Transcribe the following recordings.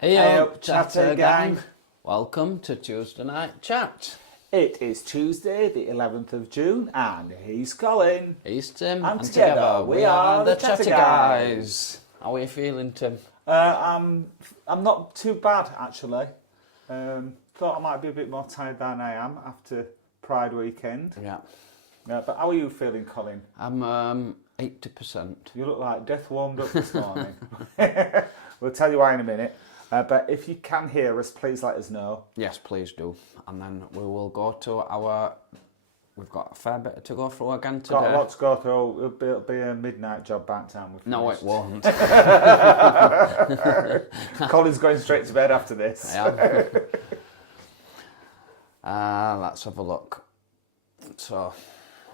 Hey up, chatter gang. Welcome to Tuesday Night Chat. It is Tuesday, the 11th of June, and he's Colin. He's Tim, And together we are the Chatter Guys. How are you feeling, Tim? I'm not too bad, actually. Thought I might be a bit more tired than I am after Pride weekend. Yeah. But how are you feeling, Colin? I'm 80%. You look like death warmed up this morning. We'll tell you why in a minute. But if you can hear us, please let us know. Yes, please do. And then we will go to our... We've got a fair bit to go through again today. Got a lot to go through. It'll be a midnight job back time. No, it won't. Colin's going straight to bed after this. I am. Let's have a look. So...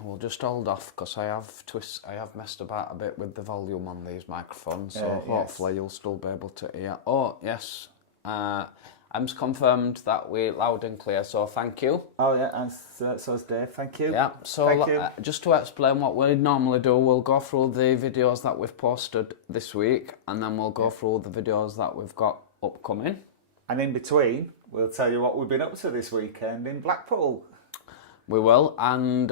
We'll just hold off because I have messed about a bit with the volume on these microphones, so hopefully you'll still be able to hear. Oh yes, Em's confirmed that we're loud and clear, so thank you. Oh yeah, and so is Dave. Thank you. Yeah. So just to explain what we normally do, we'll go through the videos that we've posted this week, and then we'll go through the videos that we've got upcoming. And in between, we'll tell you what we've been up to this weekend in Blackpool. We will, and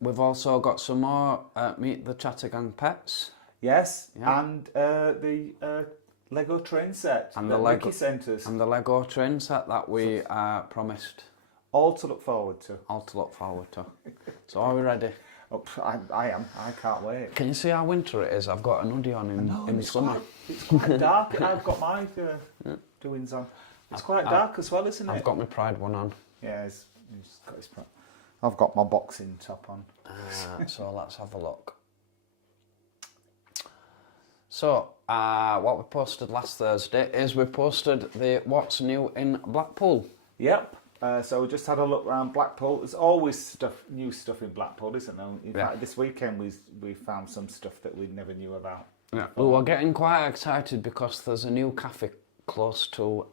we've also got some more Meet the Chattergang pets. Yes, and the Lego train set and that the Lego Ricky sent us. And the Lego train set that we promised. All to look forward to. All to look forward to. So are we ready? Oh, I am. I can't wait. Can you see how winter it is? I've got an hoodie on in summer. It's quite dark. I've got my doings on. It's quite dark as well, isn't it? I've got my Pride one on. Yeah, he's got his Pride. I've got my boxing top on. So let's have a look. So, what we posted last Thursday is we posted the What's New in Blackpool. Yep. So we just had a look around Blackpool. There's always new stuff in Blackpool, isn't there? In fact, this weekend we found some stuff that we never knew about. Yeah. Well, we're getting quite excited because there's a new cafe close to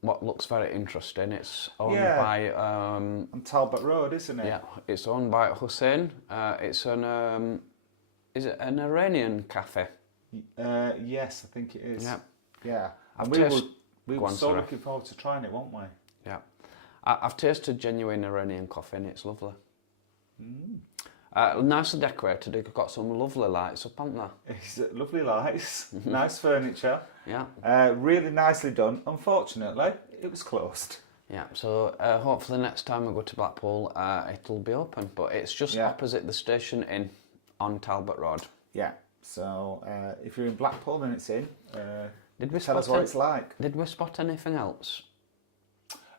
what looks very interesting. It's owned by... on Talbot Road, isn't it? Yeah, it's owned by Hussein. It's is it an Iranian cafe? Yes, I think it is. Yeah. Yeah. And we were so looking forward to trying it, weren't we? Yeah. I've tasted genuine Iranian coffee and it's lovely. Nicely decorated. They've got some lovely lights up, haven't they? It's lovely lights, nice furniture. Yeah. Really nicely done. Unfortunately, it was closed. Yeah, so hopefully next time we go to Blackpool, it'll be open. But it's just opposite the Station Inn on Talbot Road. Yeah, so if you're in Blackpool, then it's in. Did we tell us what it's like. Did we spot anything else?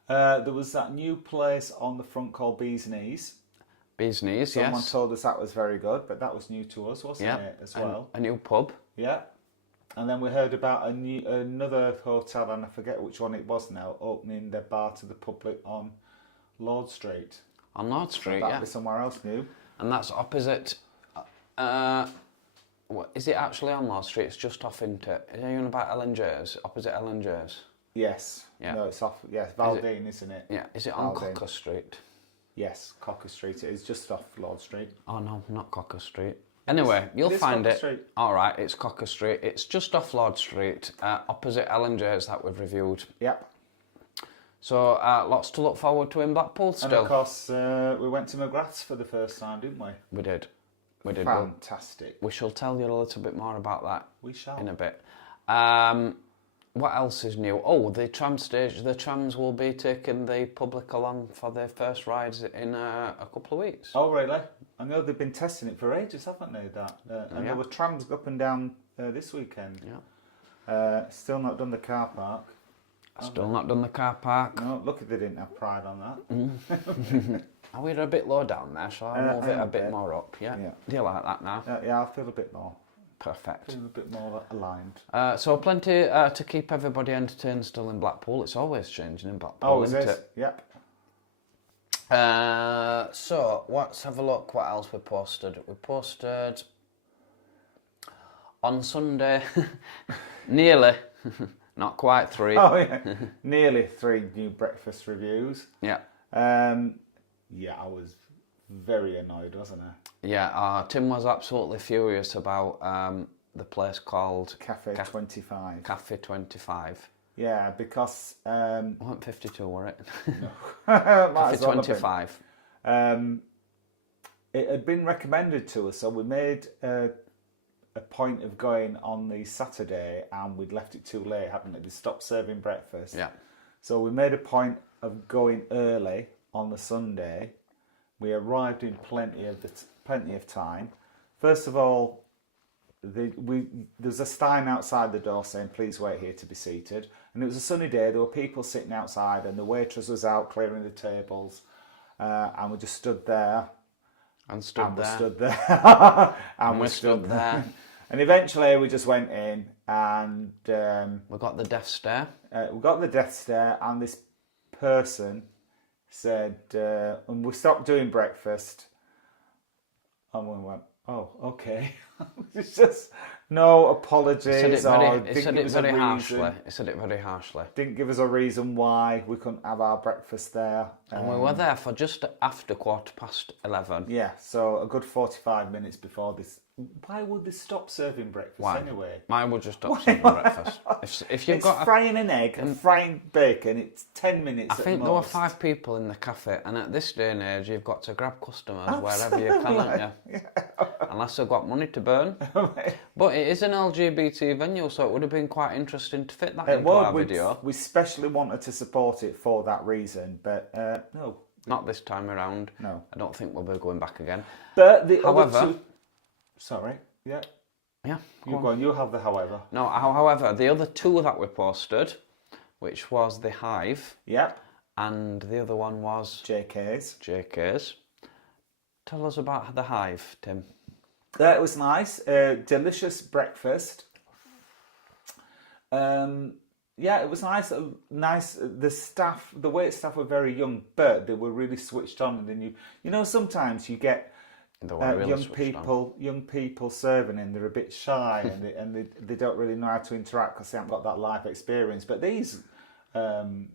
There was that new place on the front called Bee's Knees. Bee's Knees, yes. Someone told us that was very good, but that was new to us, wasn't it, as well? A new pub. Yeah. And then we heard about another hotel, and I forget which one it was now, opening their bar to the public on Lord Street. On Lord Street, so that'd be somewhere else new. And that's opposite... is it actually on Lord Street? It's just off into... Are you on about L&J's? Opposite L&J's? Yes. Yeah. No, it's off... Yes, Valdine, isn't it? Yeah. Is it on Cocker Street? Yes, Cocker Street. It is just off Lord Street. Oh, no, not Cocker Street. Anyway, you'll find it. Street. All right, it's Cocker Street. It's just off Lord Street, opposite L&J's that we've reviewed. Yep. So, lots to look forward to in Blackpool still. And of course, we went to McGrath's for the first time, didn't we? We did. We did. Fantastic. We shall tell you a little bit more about that. We shall. In a bit. What else is new? Oh, the tram station. The trams will be taking the public along for their first rides in a couple of weeks. Oh, really? I know they've been testing it for ages, haven't they? And there were trams up and down this weekend. Yeah. Still not done the car park. Still not done the car park. No, lucky they didn't have Pride on that. Are we a bit low down there? Shall I move it a bit more up? Yeah. Do you like that now? Yeah, I feel a bit more. Perfect. I feel a bit more aligned. So plenty to keep everybody entertained still in Blackpool. It's always changing in Blackpool, oh, isn't it? Yep. So let's have a look what else we posted. We posted on Sunday, nearly, not quite 3. Oh yeah, nearly 3 new breakfast reviews. Yeah. Yeah, I was very annoyed, wasn't I? Yeah, Tim was absolutely furious about the place called Cafe 25. Cafe 25. Yeah, because It wasn't 52, were it? might as well have been. 25. It had been recommended to us, so we made a point of going on the Saturday, and we'd left it too late, hadn't it? They stopped serving breakfast. Yeah. So we made a point of going early on the Sunday. We arrived in plenty of time. First of all, there's a sign outside the door saying, "Please wait here to be seated." And it was a sunny day. There were people sitting outside, and the waitress was out clearing the tables, and we just stood there. And stood there. We stood there. And we stood there. And eventually we just went in, and We got the death stare. we got the death stare, and this person said, and we stopped doing breakfast, and we went, "Oh, okay." It's just no apologies. He said it very reason. harshly. Didn't give us a reason why we couldn't have our breakfast there. And we were there for just after 11:15. Yeah, so a good 45 minutes before this. Why would they stop serving breakfast anyway? Why would you stop serving breakfast? If you've It's got frying an egg and frying bacon. It's 10 minutes. I think there were 5 people in the cafe, and at this day and age, you've got to grab customers wherever you can, haven't you? Unless they've got money to burn. But it is an LGBT venue, so it would have been quite interesting to fit that into our video. We specially wanted to support it for that reason, but no. Not this time around. No. I don't think we'll be going back again. But the However, other two... Sorry, yeah. Yeah. You go on, you have the however. No, however, the other 2 that we posted, which was the Hive, Yep. and the other one was JK's. Tell us about the Hive, Tim. It was nice. Delicious breakfast. Yeah, it was nice. Nice. The wait staff were very young, but they were really switched on. And then you know, sometimes you get Really young people serving, and they're a bit shy, and they don't really know how to interact because they haven't got that life experience. But these both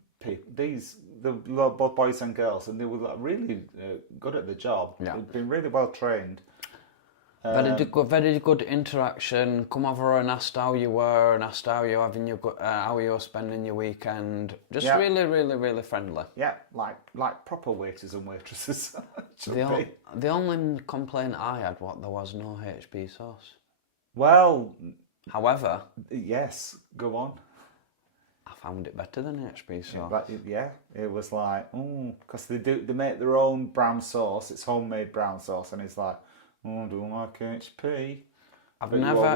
boys and girls, and they were really good at the job. Yeah. They'd been really well trained. Very good interaction. Come over and asked how you were, and asked how you were spending your weekend. Just really, really, really friendly. Yeah, like proper waiters and waitresses. The only complaint I had there was no HP sauce. Well, however, yes, go on. I found it better than HP sauce. It was like, because they make their own brown sauce. It's homemade brown sauce, and it's like, I don't like HP. I've never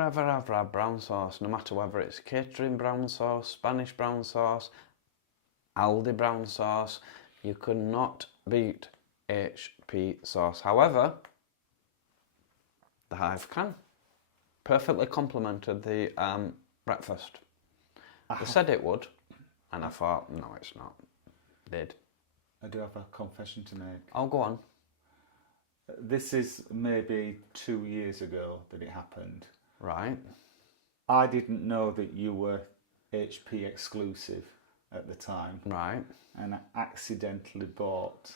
ever had brown sauce, no matter whether it's catering brown sauce, Spanish brown sauce, Aldi brown sauce. You could not beat HP sauce. However, the Hive can. Perfectly complemented the breakfast. They said it would, and I thought, no, it's not. Did. I do have a confession to make. Oh, go on. This is maybe 2 years ago that it happened. Right. I didn't know that you were HP exclusive at the time. Right. And I accidentally bought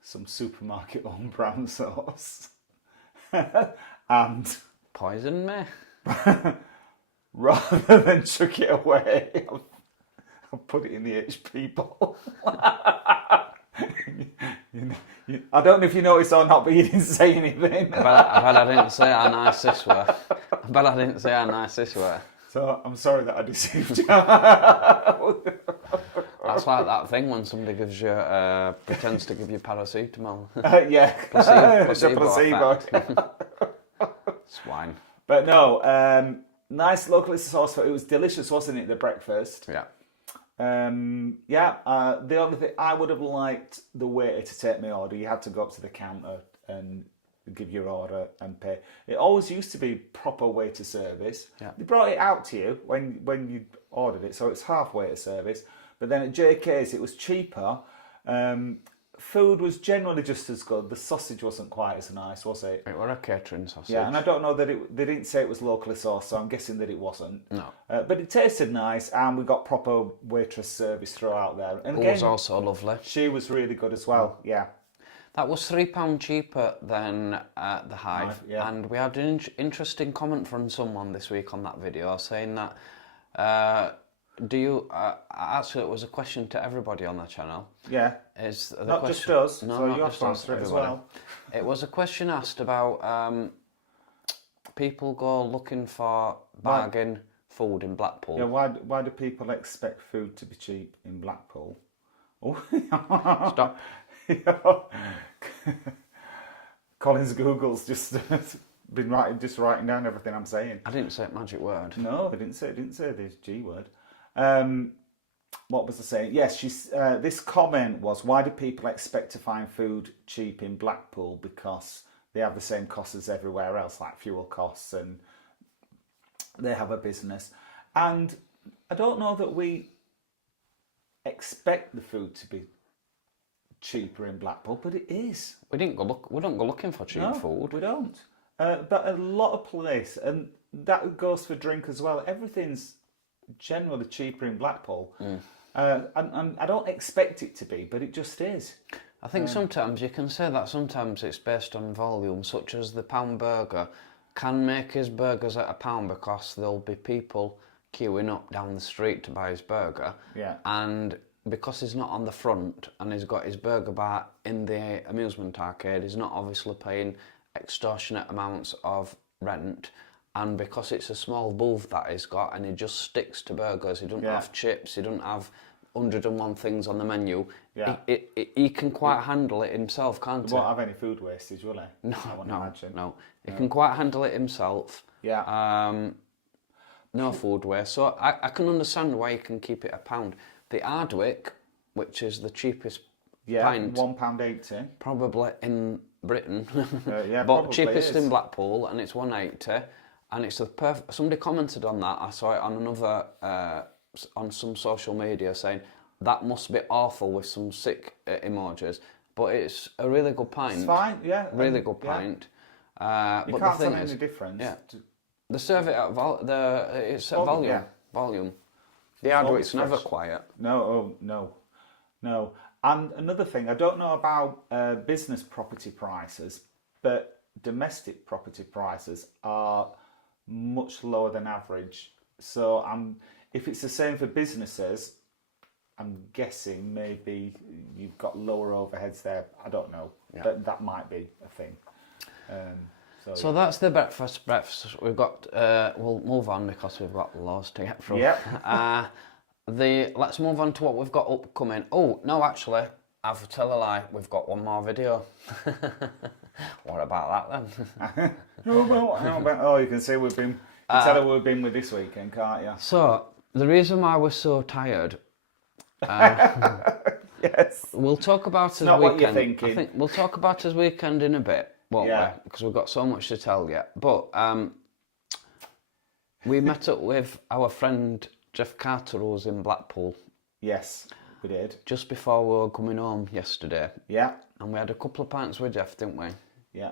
some supermarket-owned brown sauce. And... Poisoned me? Rather than chuck it away, I'll put it in the HP bowl. I don't know if you noticed or not, but you didn't say anything. I bet I didn't say how nice this were. So I'm sorry that I deceived you. That's like that thing when somebody gives you, pretends to give you paracetamol. Yeah, placebo. Swine. But no, nice local sauce. It was delicious, wasn't it? The breakfast. Yeah. The only thing I would have liked the waiter to take my order. You had to go up to the counter and give your order and pay. It always used to be proper waiter service. Yeah. They brought it out to you when you ordered it, so it's half waiter service. But then at JK's it was cheaper. Food was generally just as good. The sausage wasn't quite as nice, was it? It were a catering sausage. Yeah, and I don't know that they didn't say it was locally sourced, so I'm guessing that it wasn't. No. But it tasted nice, and we got proper waitress service throughout there. And It was also lovely. She was really good as well, yeah. That was £3 cheaper than the Hive. Yeah. And we had an interesting comment from someone this week on that video saying that Do you actually? It was a question to everybody on the channel. Yeah. Is the Not question, just us, No, so not you have just to us, answer it as everybody. well. It was a question asked about people go looking for bargain food in Blackpool. Yeah, why do people expect food to be cheap in Blackpool? Oh, Stop. Colin's Google's just been writing down everything I'm saying. I didn't say a magic word. No, I didn't say the G word. What was I saying? Yes, this comment was, why do people expect to find food cheap in Blackpool? Because they have the same costs as everywhere else, like fuel costs, and they have a business. And I don't know that we expect the food to be cheaper in Blackpool, but it is. We don't go looking for cheap food. We don't. But a lot of places, and that goes for drink as well. Everything's generally cheaper in Blackpool, and I don't expect it to be, but it just is. I think sometimes you can say that sometimes it's based on volume, such as the pound burger can make his burgers at £1 because there'll be people queuing up down the street to buy his burger. Yeah. And because he's not on the front and he's got his burger bar in the amusement arcade, he's not obviously paying extortionate amounts of rent. And because it's a small booth that he's got and he just sticks to burgers, he doesn't have chips, he doesn't have 101 things on the menu. Yeah. He can quite handle it himself, can't he? He won't have any food wastage, will he? No. He can quite handle it himself. Yeah. No food waste. So I can understand why you can keep it £1. The Ardwick, which is the cheapest pint, £1.80. probably in Britain, yeah, but cheapest is. in Blackpool, and it's £1.80, and it's the perfect. Somebody commented on that. I saw it on another on some social media saying that must be awful with some sick emojis, but it's a really good pint. It's fine, yeah. Really good pint. You but can't the thing tell is, any difference. Yeah. They serve it at it's at volume. Yeah. Volume. The Ardwick's never quiet. No. And another thing, I don't know about business property prices, but domestic property prices are much lower than average. So if it's the same for businesses, I'm guessing maybe you've got lower overheads there. I don't know, but that might be a thing. So that's the breakfast. We've got. We'll move on because we've got loads to get through. Yeah. Let's move on to what we've got upcoming. Oh no, actually, I've tell a lie. We've got one more video. What about that then? Oh, you can see we've been. You can tell that we've been with this weekend, can't you? So the reason why we're so tired. Yes. We'll talk about his not weekend. What you're thinking. I think we'll talk about his weekend in a bit, won't we? Because we've got so much to tell yet. But we met up with our friend Jeff Carter, who was in Blackpool. Yes, we did. Just before we were coming home yesterday. Yeah. And we had a couple of pints with Jeff, didn't we? Yeah.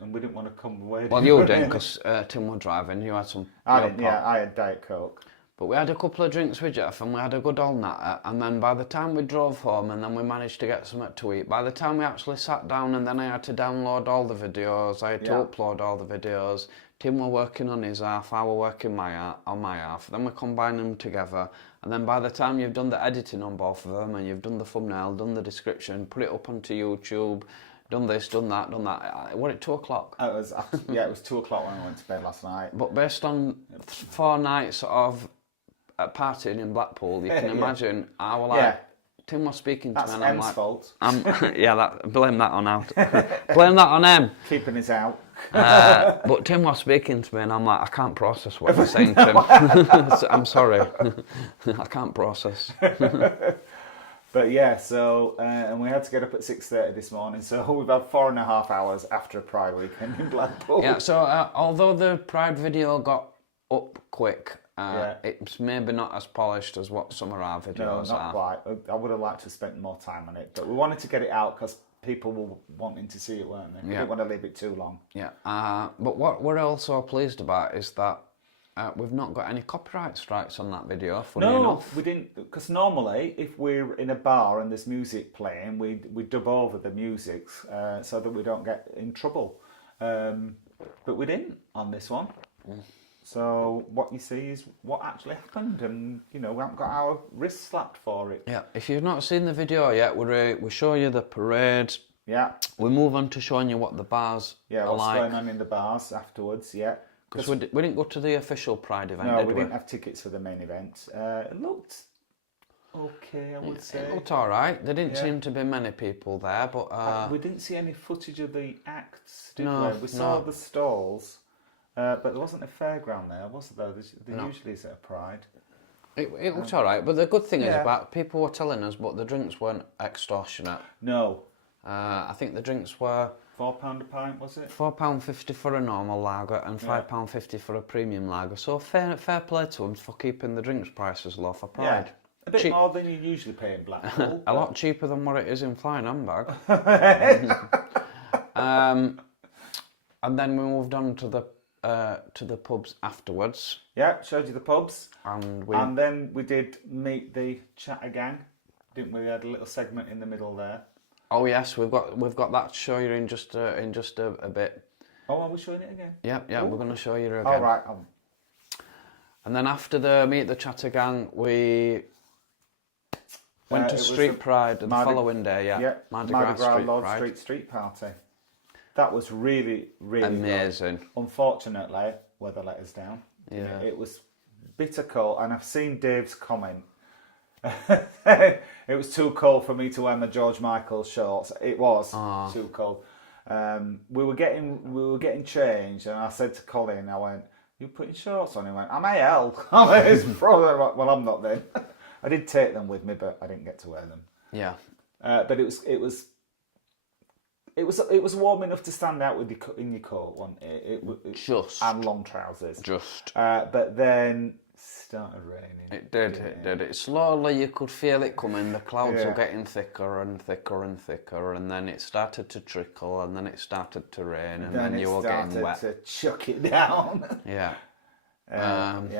And we didn't want to come away. Well, you didn't, because Tim was driving. You had some. I didn't. Yeah, I had Diet Coke. But we had a couple of drinks with Jeff and we had a good old natter, and then by the time we drove home and then we managed to get something to eat, by the time we actually sat down and then I had to download all the videos, I had to upload all the videos, Tim were working on his half, I were working on my half, then we combined them together, and then by the time you've done the editing on both of them and you've done the thumbnail, done the description, put it up onto YouTube, done this, done that, what, at 2 o'clock? It was 2 o'clock when I went to bed last night. But based on 4 nights of partying in Blackpool, you can imagine I was Tim was speaking to me and I'm Em's like, fault. Blame that on out. Blame that on Em. Keeping us out. But Tim was speaking to me and I'm like, I can't process what you're saying, Tim. I'm sorry. I can't process. But yeah, so, and we had to get up at 6:30 this morning, so we've had 4.5 hours after a Pride weekend in Blackpool. Yeah, so although the Pride video got up quick, it's maybe not as polished as what some of our videos are. No, not quite. I would have liked to have spent more time on it, but we wanted to get it out because people were wanting to see it, weren't they? We didn't want to leave it too long. Yeah, but what we're also pleased about is that we've not got any copyright strikes on that video, funny enough. We didn't, because normally if we're in a bar and there's music playing, we dub over the music so that we don't get in trouble. But we didn't on this one. So what you see is what actually happened, and we haven't got our wrists slapped for it. Yeah, if you've not seen the video yet, we show you the parade. Yeah. We move on to showing you what the bars are What's like. going on in the bars afterwards, yeah. Because we didn't go to the official Pride event, No, did we didn't have tickets for the main event. It looked okay, I would say. It looked alright. There didn't seem to be many people there, but... we didn't see any footage of the acts, did No, we? We saw the stalls, but there wasn't a fairground there, was there? There usually is at a Pride. It looked alright, but the good thing is about people were telling us, but the drinks weren't extortionate. No. I think the drinks were... £4 a pint, was it? £4.50 for a normal lager and £5.50 for a premium lager. So fair play to them for keeping the drinks prices low for Pride. Yeah. A bit more than you usually pay in Blackpool. A lot cheaper than what it is in Flying Handbag. And then we moved on to the pubs afterwards. Yeah, showed you the pubs. And then we did meet the chatter gang, didn't we? We had a little segment in the middle there. Oh yes, we've got that to show you in just a bit. Oh, are we showing it again? Yeah, we're going to show you again. All right. And then after the meet the chatter gang, we went to Street Pride the following day. Yeah, Mardi Gras Lord Street Party. That was really, really amazing. Good. Unfortunately, weather let us down. Yeah, it was bitter cold, and I've seen Dave's comment. It was too cold for me to wear my George Michael shorts. It was too cold. We were getting changed, and I said to Colin, I went, "You putting shorts on?" He went, "I'm AL." It's probably well, I'm not then. I did take them with me, but I didn't get to wear them. Yeah. But it was warm enough to stand out with in your coat, wasn't it? And long trousers. But then started raining. It did. It slowly, you could feel it coming. The clouds were getting thicker and thicker and thicker, and then it started to trickle, and then it started to rain, and then you were getting wet. To chuck it down. Yeah.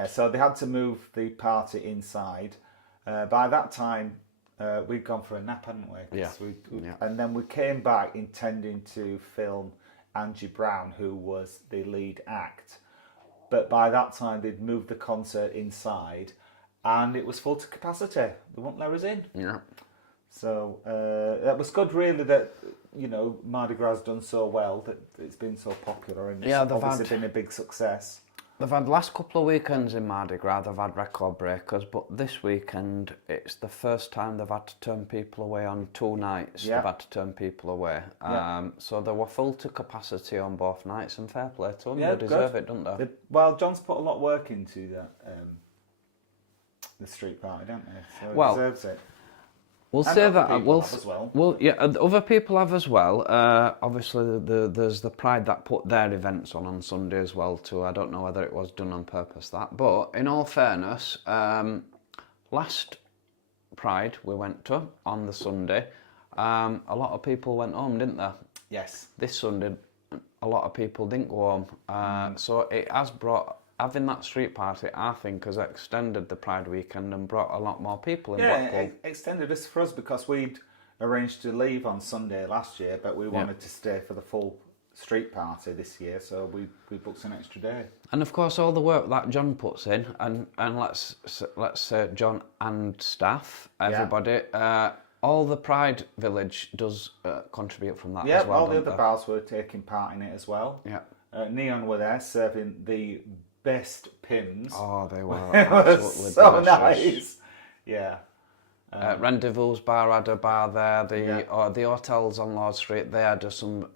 So they had to move the party inside. By that time, we'd gone for a nap, hadn't we? Yeah. And then we came back intending to film Angie Brown, who was the lead act. But by that time, they'd moved the concert inside, and it was full to capacity. They wouldn't let us in. Yeah. So that was good, really, that Mardi Gras done so well, that it's been so popular, and it's obviously been a big success. They've had the last couple of weekends in Mardi Gras, they've had record breakers, but this weekend it's the first time they've had to turn people away on 2 nights. Yeah. They've had to turn people away. So they were full to capacity on both nights, and fair play to them. They deserve it, don't they? Well, John's put a lot of work into that, the street party, don't they? So he deserves it. We'll say that. Other people have as well. Obviously, there's the Pride that put their events on Sunday as well too. I don't know whether it was done on purpose, that. But in all fairness, last Pride we went to on the Sunday, a lot of people went home, didn't they? Yes. This Sunday, a lot of people didn't go home. So it has brought... Having that street party, I think, has extended the Pride weekend and brought a lot more people in Blackpool. Yeah, it extended this for us because we'd arranged to leave on Sunday last year, but we wanted to stay for the full street party this year, so we booked an extra day. And of course, all the work that John puts in, and let's say John and staff, everybody, all the Pride Village does contribute from that as well. Yeah, all the other bars were taking part in it as well. Yeah, Neon were there serving the best Pims. Oh, they were it absolutely was so delicious. Nice. Yeah. Rendezvous Bar had a bar there. The hotels on Lord Street, they had some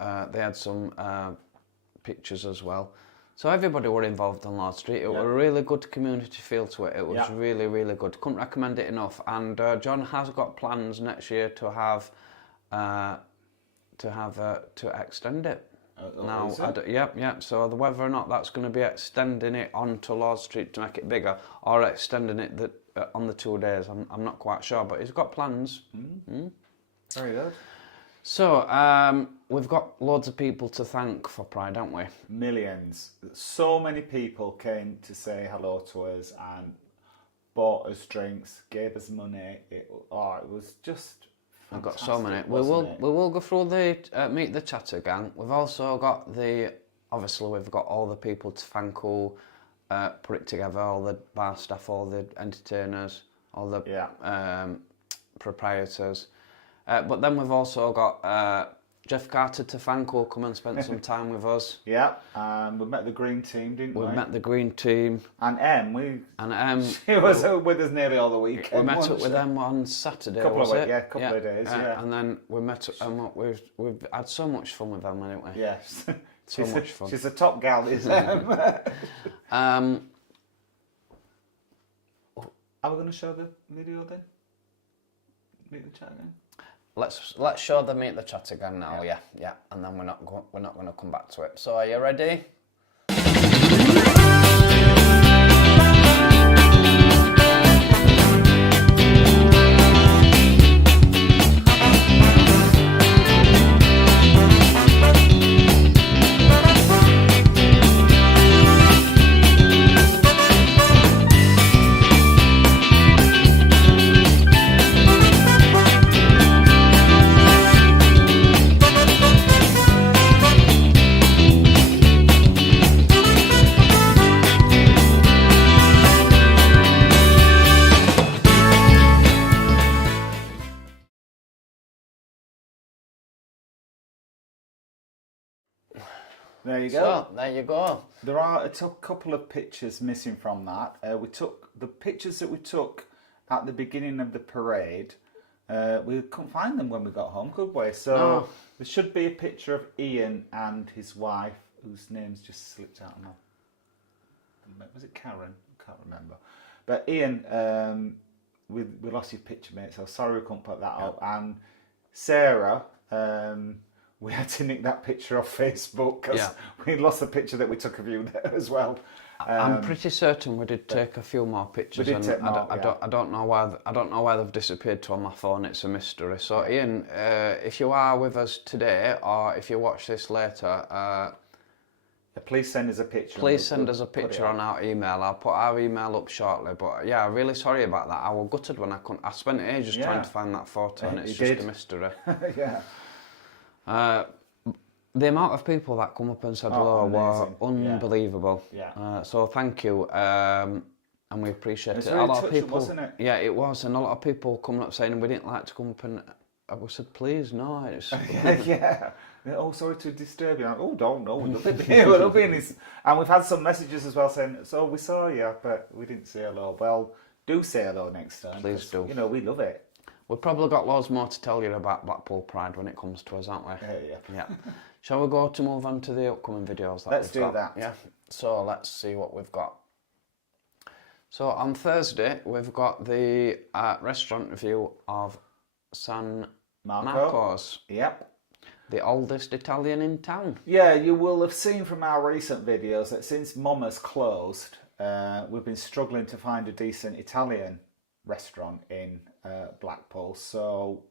pictures as well. So everybody were involved on Lord Street. It was a really good community feel to it. It was really, really good. Couldn't recommend it enough. And John has got plans next year to extend it. Now, so whether or not that's going to be extending it onto Lord Street to make it bigger, or extending it on the 2 days, I'm not quite sure. But he's got plans. Very good. So we've got loads of people to thank for Pride, haven't we? Millions. So many people came to say hello to us and bought us drinks, gave us money. It was just. I've got so many. We will go through the meet the chatter gang. We've also got we've got all the people to thank who put it together, all the bar staff, all the entertainers, all the proprietors. But then we've also got Jeff Carter to thank, who'll come and spend some time with us. Yeah, we met the green team, didn't we? We met the green team. And And she was with us nearly all the weekend. We met up with them on Saturday, couple was of it? Yeah, a couple of days, yeah. And then we met up, and we've had so much fun with them, haven't we? Yes. So much fun. She's a top gal, isn't Um, Are we going to show the video then? Meet the chat again? Let's show the meet the chat again now, yeah, and then we're not going to come back to it. So are you ready? There you go. So, there you go. There are a couple of pictures missing from that. We took the pictures that we took at the beginning of the parade. We couldn't find them when we got home, could we? So there should be a picture of Ian and his wife, whose name's just slipped out now. Was it Karen? I can't remember. But Ian, we lost your picture, mate. So sorry we couldn't put that up. And Sarah. We had to nick that picture off Facebook because we lost the picture that we took of you there as well. I'm pretty certain we did take a few more pictures. We did take more, I don't know why they've disappeared to on my phone. It's a mystery. So Ian, if you are with us today, or if you watch this later, please send us a picture. Please send us a picture on our email. I'll put our email up shortly. But yeah, really sorry about that. I was gutted when I couldn't. I spent ages trying to find that photo, and it's just a mystery. Yeah. The amount of people that come up and said hello were unbelievable. Yeah. So thank you, and we appreciate it. Really a lot of people, wasn't it? Yeah, it was, and a lot of people coming up saying we didn't like to come up, and I said, please, no. It's yeah. Oh, sorry to disturb you. Oh, don't know. We'll be here. And we've had some messages as well saying, so we saw you, but we didn't say hello. Well, do say hello next time. Please do. You know, we love it. We've probably got loads more to tell you about Blackpool Pride when it comes to us, haven't we? Yeah. Shall we go to move on to the upcoming videos? Let's do that. Yeah. So let's see what we've got. So on Thursday we've got the restaurant review of San Marco's. Yep. The oldest Italian in town. Yeah, you will have seen from our recent videos that since Mama's closed, we've been struggling to find a decent Italian restaurant in Blackpool. So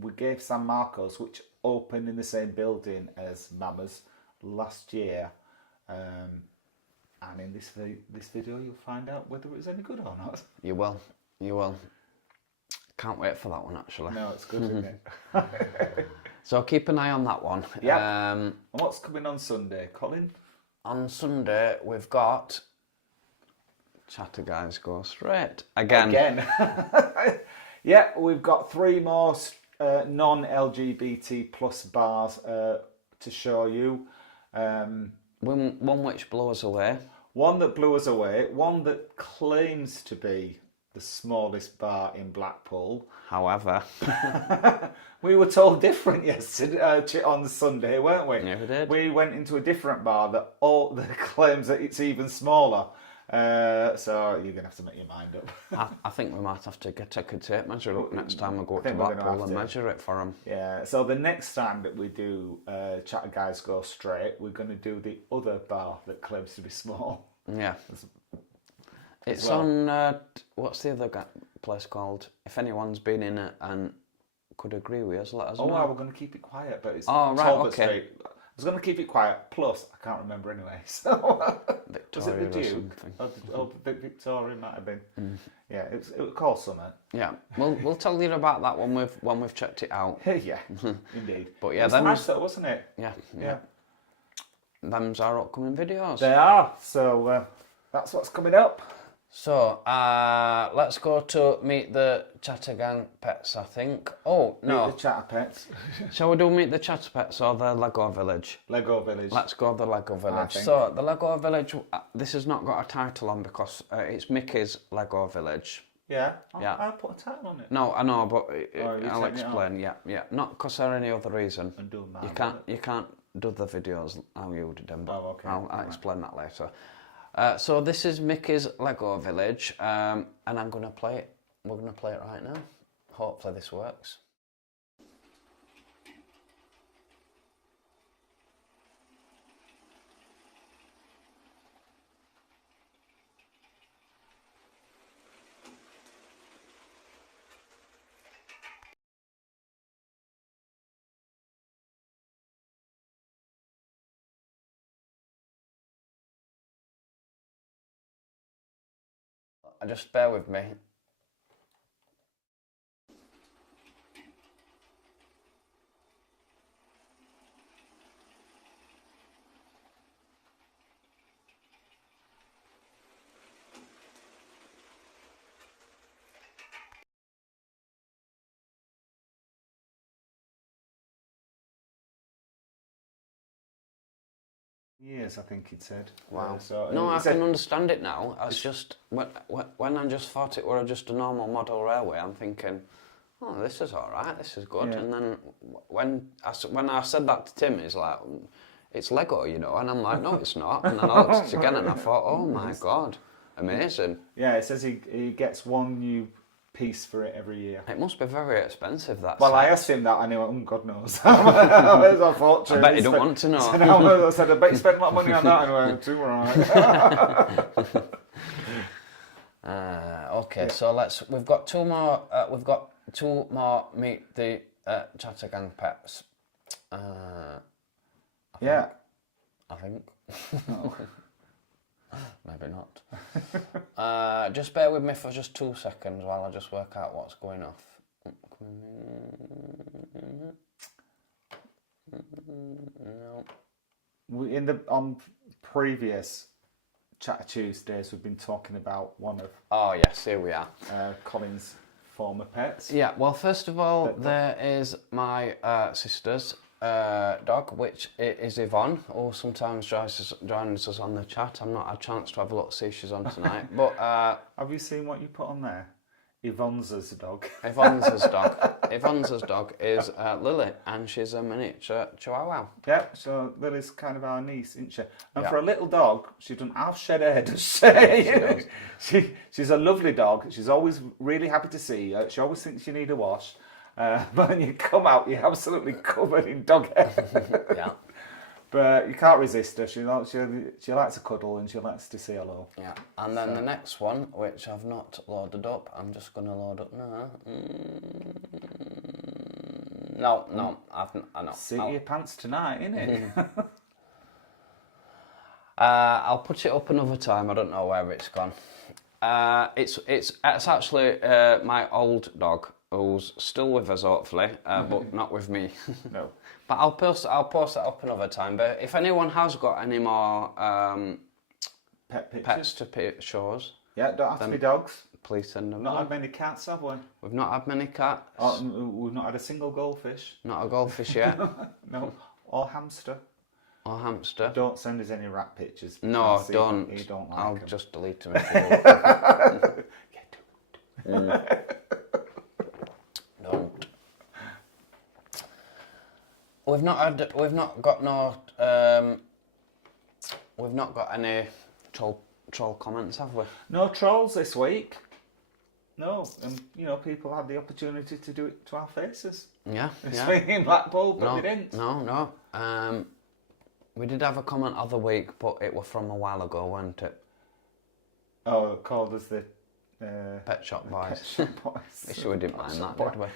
we gave San Marco's, which opened in the same building as Mama's last year. And in this video, you'll find out whether it was any good or not. You will. Can't wait for that one, actually. No, it's good, isn't it? So keep an eye on that one. Yeah. And what's coming on Sunday, Colin? On Sunday, we've got Chatter Guys Go Straight. Again. Yeah, we've got 3 more non-LGBT plus bars to show you. One which blew us away. One that blew us away. One that claims to be the smallest bar in Blackpool. However, we were told different yesterday on Sunday, weren't we? Yeah, we did. We went into a different bar that claims that it's even smaller. So you're going to have to make your mind up. I think we might have to take a tape measure up next time we go up to Blackpool and measure it for them. Yeah, so the next time that we do Chatter Guys Go Straight, we're going to do the other bar that claims to be small. Yeah. It's on, what's the other place called? If anyone's been in it and could agree with us, let us know. Oh, we're going to keep it quiet, but it's Talbot Street. I was going to keep it quiet, plus I can't remember anyway. So was it the Duke? Or the Victoria might have been. Yeah, it was called something. Yeah, we'll tell you about that when we've checked it out. Yeah, indeed. But yeah, it was nice though, wasn't it? Yeah. Them's our upcoming videos. They are. So that's what's coming up. So, let's go to meet the Chattergang pets, I think. Oh, no. Meet the Chatter Pets. Shall we do meet the Chatter pets or the Lego Village? Lego Village. Let's go the Lego Village. think. So, the Lego Village, this has not got a title on because it's Mickey's Lego Village. Yeah? Yeah. I'll put a title on it. No, I know, but you I'll take it explain. Yeah. Not because for any other reason. And do mine, You can't do the videos how you did them, but Oh, okay. I'll explain that later. So this is Mickey's Lego Village, and I'm gonna play it. We're gonna play it right now. Hopefully this works. Just bear with me. Years, I think he'd said. Wow. So, No, he I said- can understand it now. It's just when I just thought it were just a normal model railway, I'm thinking, oh, this is all right, this is good. Yeah. And then when I said that to Tim, he's like, it's Lego, you know, and I'm like, no, it's not. And then I looked at it again and I thought, oh my god, amazing. Yeah, it says he gets one new piece for it every year. It must be very expensive. That. Well, set. I asked him that and he went, oh, God knows. I thought, I bet you don't want to know. I said, I bet you spent a lot of money on that. And I went, too right. Okay, so we've got two more. Meet the Chattergang pets. Yeah. I think. Oh. Maybe not. Just bear with me for just 2 seconds while I just work out what's going off. No. On previous Chatter Tuesdays, we've been talking about one of Oh yes, here we are. Colin's former pets. Yeah. Well, first of all, there is my sister's dog, which is Yvonne, who sometimes joins us on the chat. I've not had a chance to have a look, see if she's on tonight. But have you seen what you put on there? Yvonne's dog. Yvonne's dog is Lily, and she's a miniature Chihuahua. Yeah, so Lily's kind of our niece, isn't she? And Yeah. for a little dog, she doesn't have shed hair, does she? She's a lovely dog. She's always really happy to see you. She always thinks you need a wash. But when you come out, you're absolutely covered in dog hair. Yeah. But you can't resist her. She likes a cuddle and she likes to say hello. Yeah, and then the next one, which I've not loaded up, I'm just going to load up now. No, I know. Seat of your pants tonight, innit? I'll put it up another time. I don't know where it's gone. It's actually my old dog who's still with us, hopefully, but not with me. No. But I'll post that up another time. But if anyone has got any more Pet pictures. pets to show us, Yeah, don't have to be dogs. please send them. Not had many cats, have we? We've not had many cats. Oh, we've not had a single goldfish. Not a goldfish yet. No. Or hamster. Or hamster. Don't send us any rat pictures. No, because don't. You don't like I'll them. just delete them if you want. Don't. We've not got any troll comments, have we? No trolls this week. No, and people had the opportunity to do it to our faces. Yeah. In Blackpool, but No, they didn't. no. We did have a comment other week, but it was from a while ago, wasn't it? Oh, called us the Pet Shop Boys. Pet Shop Boys. Wish we didn't mind that, did we?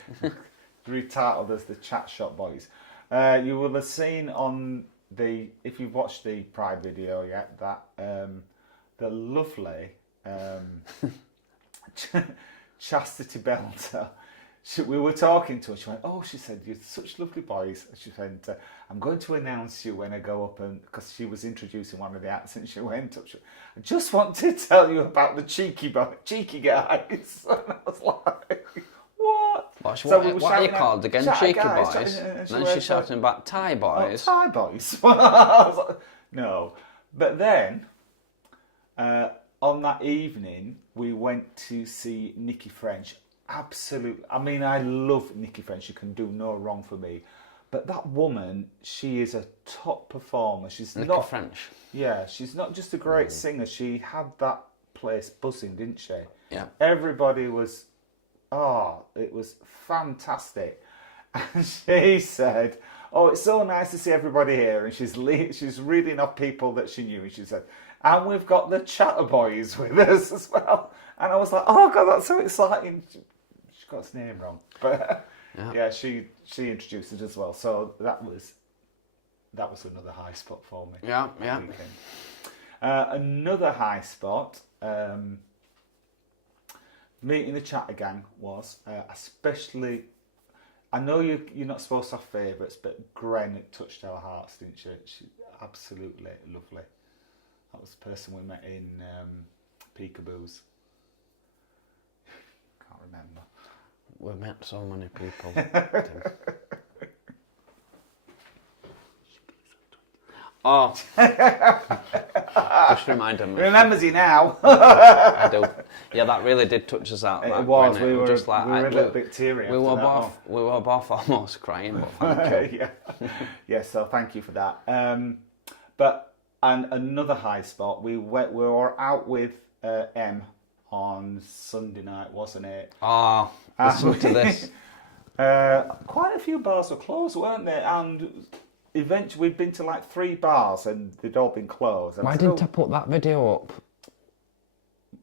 Retitled as the Chat Shop Boys. You will have seen on if you've watched the Pride video yet, that the lovely Chastity Belter, we were talking to her. She went, "Oh," she said, "you're such lovely boys." She went, "I'm going to announce you when I go up," and because she was introducing one of the acts, and she went up. "I just want to tell you about the cheeky guys." And I was like, "What?" What, So what, we were what are you shouting out, called again? "Shout Cheeky guys," boys. and And she then went, she's shouting about Thai boys. "Oh, Thai boys." I was like, no, but then on that evening we went to see Nikki French. Absolutely, I mean, I love Nikki French. She can do no wrong for me. But that woman, she is a top performer. She's Nikki not French. Yeah, she's not just a great singer. She had that place buzzing, didn't she? Yeah. Everybody was, it was fantastic. And she said, "Oh, it's so nice to see everybody here." And she's reading off people that she knew. And she said, "And we've got the Chatterboys with us as well." And I was like, "Oh God, that's so exciting." She got his name wrong, but yeah, she introduced it as well. So that was another high spot for me. Yeah. Another high spot, meeting the Chatter Gang was especially. I know you're not supposed to have favourites, but Gren touched our hearts, didn't she? She absolutely lovely. That was the person we met in Peekaboo's. Can't remember. We met so many people. Oh, just reminded me. Remembers you now. I do. Yeah, that really did touch us out. It was. We were just like, we were a little bit teary. We were both almost crying, but thank you. Yeah. So thank you for that. And another high spot. We were out with M on Sunday night, wasn't it? Oh, listen to this. Quite a few bars were closed, weren't they? And eventually, we'd been to like 3 bars and they'd all been closed. Why didn't I put that video up?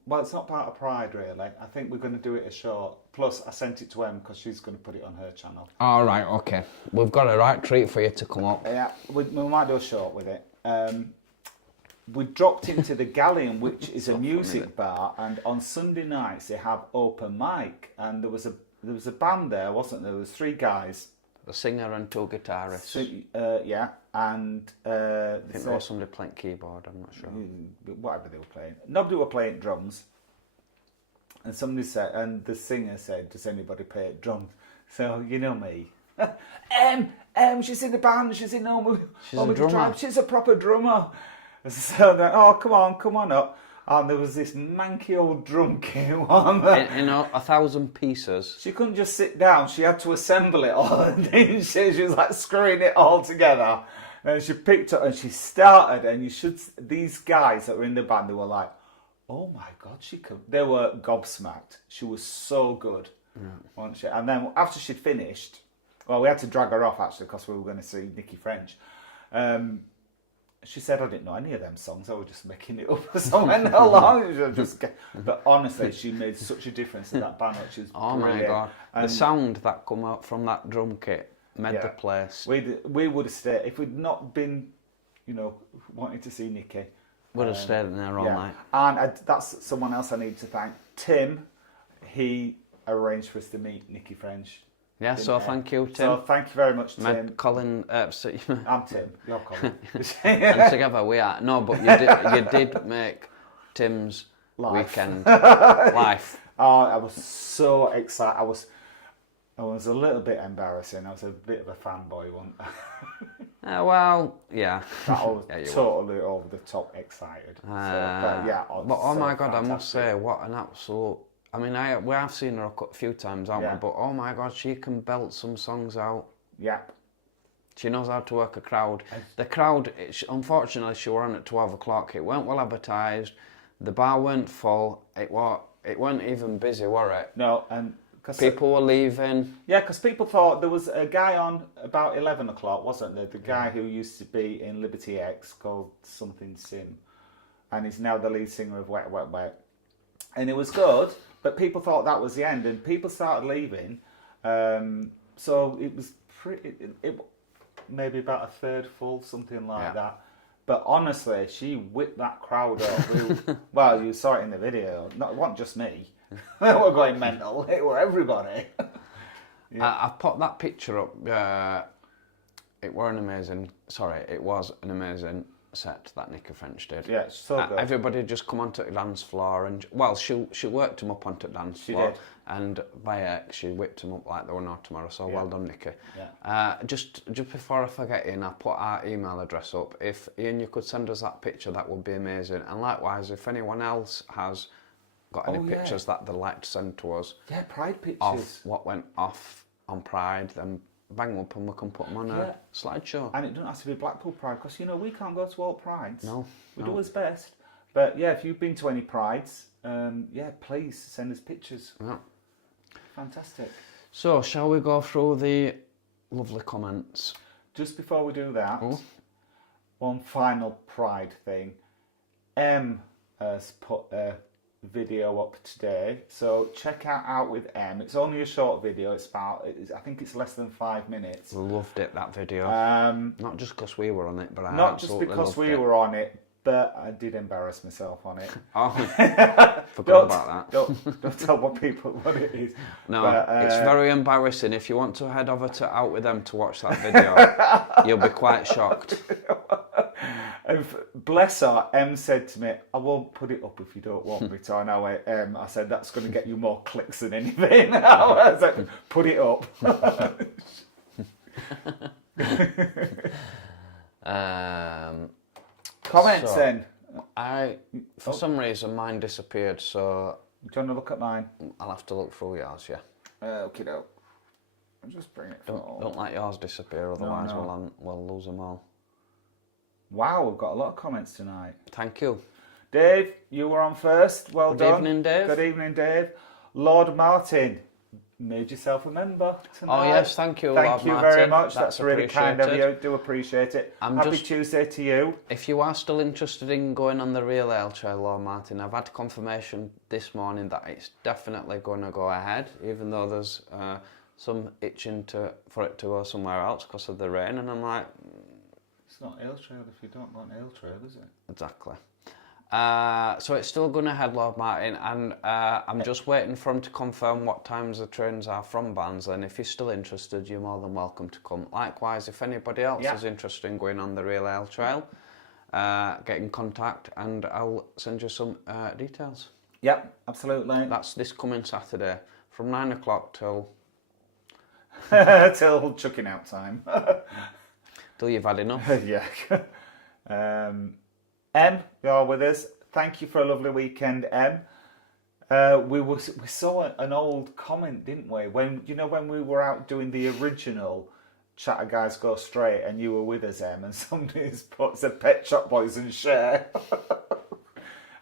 Well, it's not part of Pride, really. I think we're going to do it as short. Plus, I sent it to Em because she's going to put it on her channel. All right, okay. We've got a right treat for you to come up. Yeah, we might do a short with it. We dropped into the Galleon, which is a music bar, and on Sunday nights they have open mic, and there was a band there, wasn't there? There was 3 guys. A singer and 2 guitarists. Yeah, and I think there was somebody playing keyboard, I'm not sure. Whatever they were playing. Nobody were playing drums. And somebody said, and the singer said, "Does anybody play drums?" So, you know me. She's in the band, she's in She's a drummer. She's a proper drummer. So then, "Oh, come on up." And there was this manky old drum kit one. In 1,000 pieces. She couldn't just sit down. She had to assemble it all. And she was like screwing it all together. And she picked up and she started. And these guys that were in the band, they were like, "Oh my God, she could." They were gobsmacked. She was so good, wasn't she? And then after she'd finished, well, we had to drag her off actually because we were going to see Nikki French. She said, "I didn't know any of them songs. I was just making it up as I went along." But honestly, she made such a difference in that band, which is brilliant. My God. And the sound that come out from that drum kit made the place. We would have stayed, if we'd not been, wanting to see Nikki. Would have stayed in there all night. And that's someone else I need to thank. Tim, he arranged for us to meet Nikki French. Yeah, so thank you, Tim. So thank you very much, Tim. Colin, I'm Tim. You're Colin. and together we are. No, but you did make Tim's weekend life. Oh, I was so excited. I was a little bit embarrassing. I was a bit of a fanboy, wasn't I? Well, yeah. I was totally over the top excited. But oh my God, fantastic. I must say, what an absolute. I mean, we have seen her a few times, haven't we? But oh my God, she can belt some songs out. Yeah. She knows how to work a crowd. The crowd, unfortunately, she were on at 12 o'clock. It weren't well advertised. The bar weren't full. It weren't even busy, were it? No, and people were leaving. Yeah, because people thought there was a guy on about 11 o'clock, wasn't there? The guy who used to be in Liberty X called something Sim, and he's now the lead singer of Wet Wet Wet, and it was good. But people thought that was the end, and people started leaving. So it was it maybe about a third full, something like that. But honestly, she whipped that crowd up. Well, you saw it in the video. It wasn't just me. They were going mental. It were everybody. I put that picture up. It was an amazing set that Nicky French did. Yeah, it's so good. Everybody just come onto the dance floor and she worked them up onto the dance floor. Did. And by she whipped them up like they were no tomorrow. So well done, Nicky. Yeah. Just before I forget, Ian, I put our email address up. If Ian, you could send us that picture, that would be amazing. And likewise, if anyone else has got any pictures that they'd like to send to us, Pride pictures of what went off on Pride, then bang them up and we can put them on a slideshow. And it doesn't have to be Blackpool Pride, because we can't go to all Prides. No. We do our best. But if you've been to any Prides, please send us pictures. Yeah. Fantastic. So, shall we go through the lovely comments? Just before we do that, one final Pride thing. M has put a video up today, so check out with M. It's only a short video. I think it's less than 5 minutes. We loved it, that video. Not just because we were on it, but not just because we were on it, but I did embarrass myself on it. Oh, forgot about that. Don't tell what it is. No, it's very embarrassing. If you want to head over to Out With Them to watch that video, you'll be quite shocked. And bless her, Em said to me, I won't put it up if you don't want me to. And I said, that's going to get you more clicks than anything. I said, put it up. Comments then. For some reason, mine disappeared, so... Do you want to look at mine? I'll have to look through yours, yeah. Okay, no. I'll just bring it forward. Don't let yours disappear, otherwise we'll lose them all. Wow, we've got a lot of comments tonight. Thank you. Dave, you were on first. Well done. Good evening, Dave. Good evening, Dave. Lord Martin, made yourself a member tonight. Oh, yes, thank you, Thank you Martin. very much. That's really kind of you. Do appreciate it. Happy Tuesday to you. If you are still interested in going on the Real Ale Trail, Lord Martin, I've had confirmation this morning that it's definitely going to go ahead, even though there's some itching for it to go somewhere else because of the rain, and I'm like... It's not Ale Trail if you don't want Ale Trail, is it? Exactly. So it's still going ahead, Lord Martin, and I'm just waiting for him to confirm what times the trains are from Barnsley, and if you're still interested, you're more than welcome to come. Likewise, if anybody else is interested in going on the Real Ale Trail, get in contact and I'll send you some details. Yep, absolutely. That's this coming Saturday, from 9 o'clock till... till chucking out time. Till you've had enough. Yeah. Em, you're with us. Thank you for a lovely weekend, Em. We saw an old comment, didn't we? When we were out doing the original Chatter Guys Go Straight, and you were with us, Em, and somebody's put the Pet Shop Boys and Cher.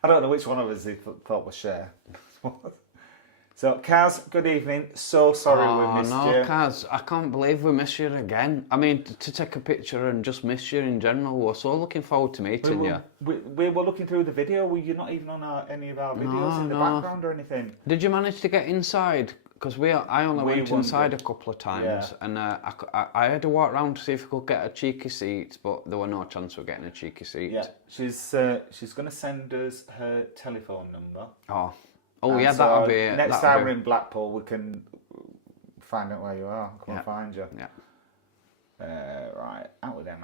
I don't know which one of us he thought was Cher. So, Kaz, good evening. So sorry we missed you. Oh, no, Kaz, I can't believe we missed you again. I mean, to take a picture and just miss you in general. We're so looking forward to meeting you. We were looking through the video. Were you not even on any of our videos in the background or anything? Did you manage to get inside? Because I only went inside a couple of times, and I had to walk around to see if I could get a cheeky seat, but there were no chance of getting a cheeky seat. Yeah, she's going to send us her telephone number. Oh yeah, that'll be it. Next time we're in Blackpool, we can find out where you are. Come and find you. Yeah. Right, out with them.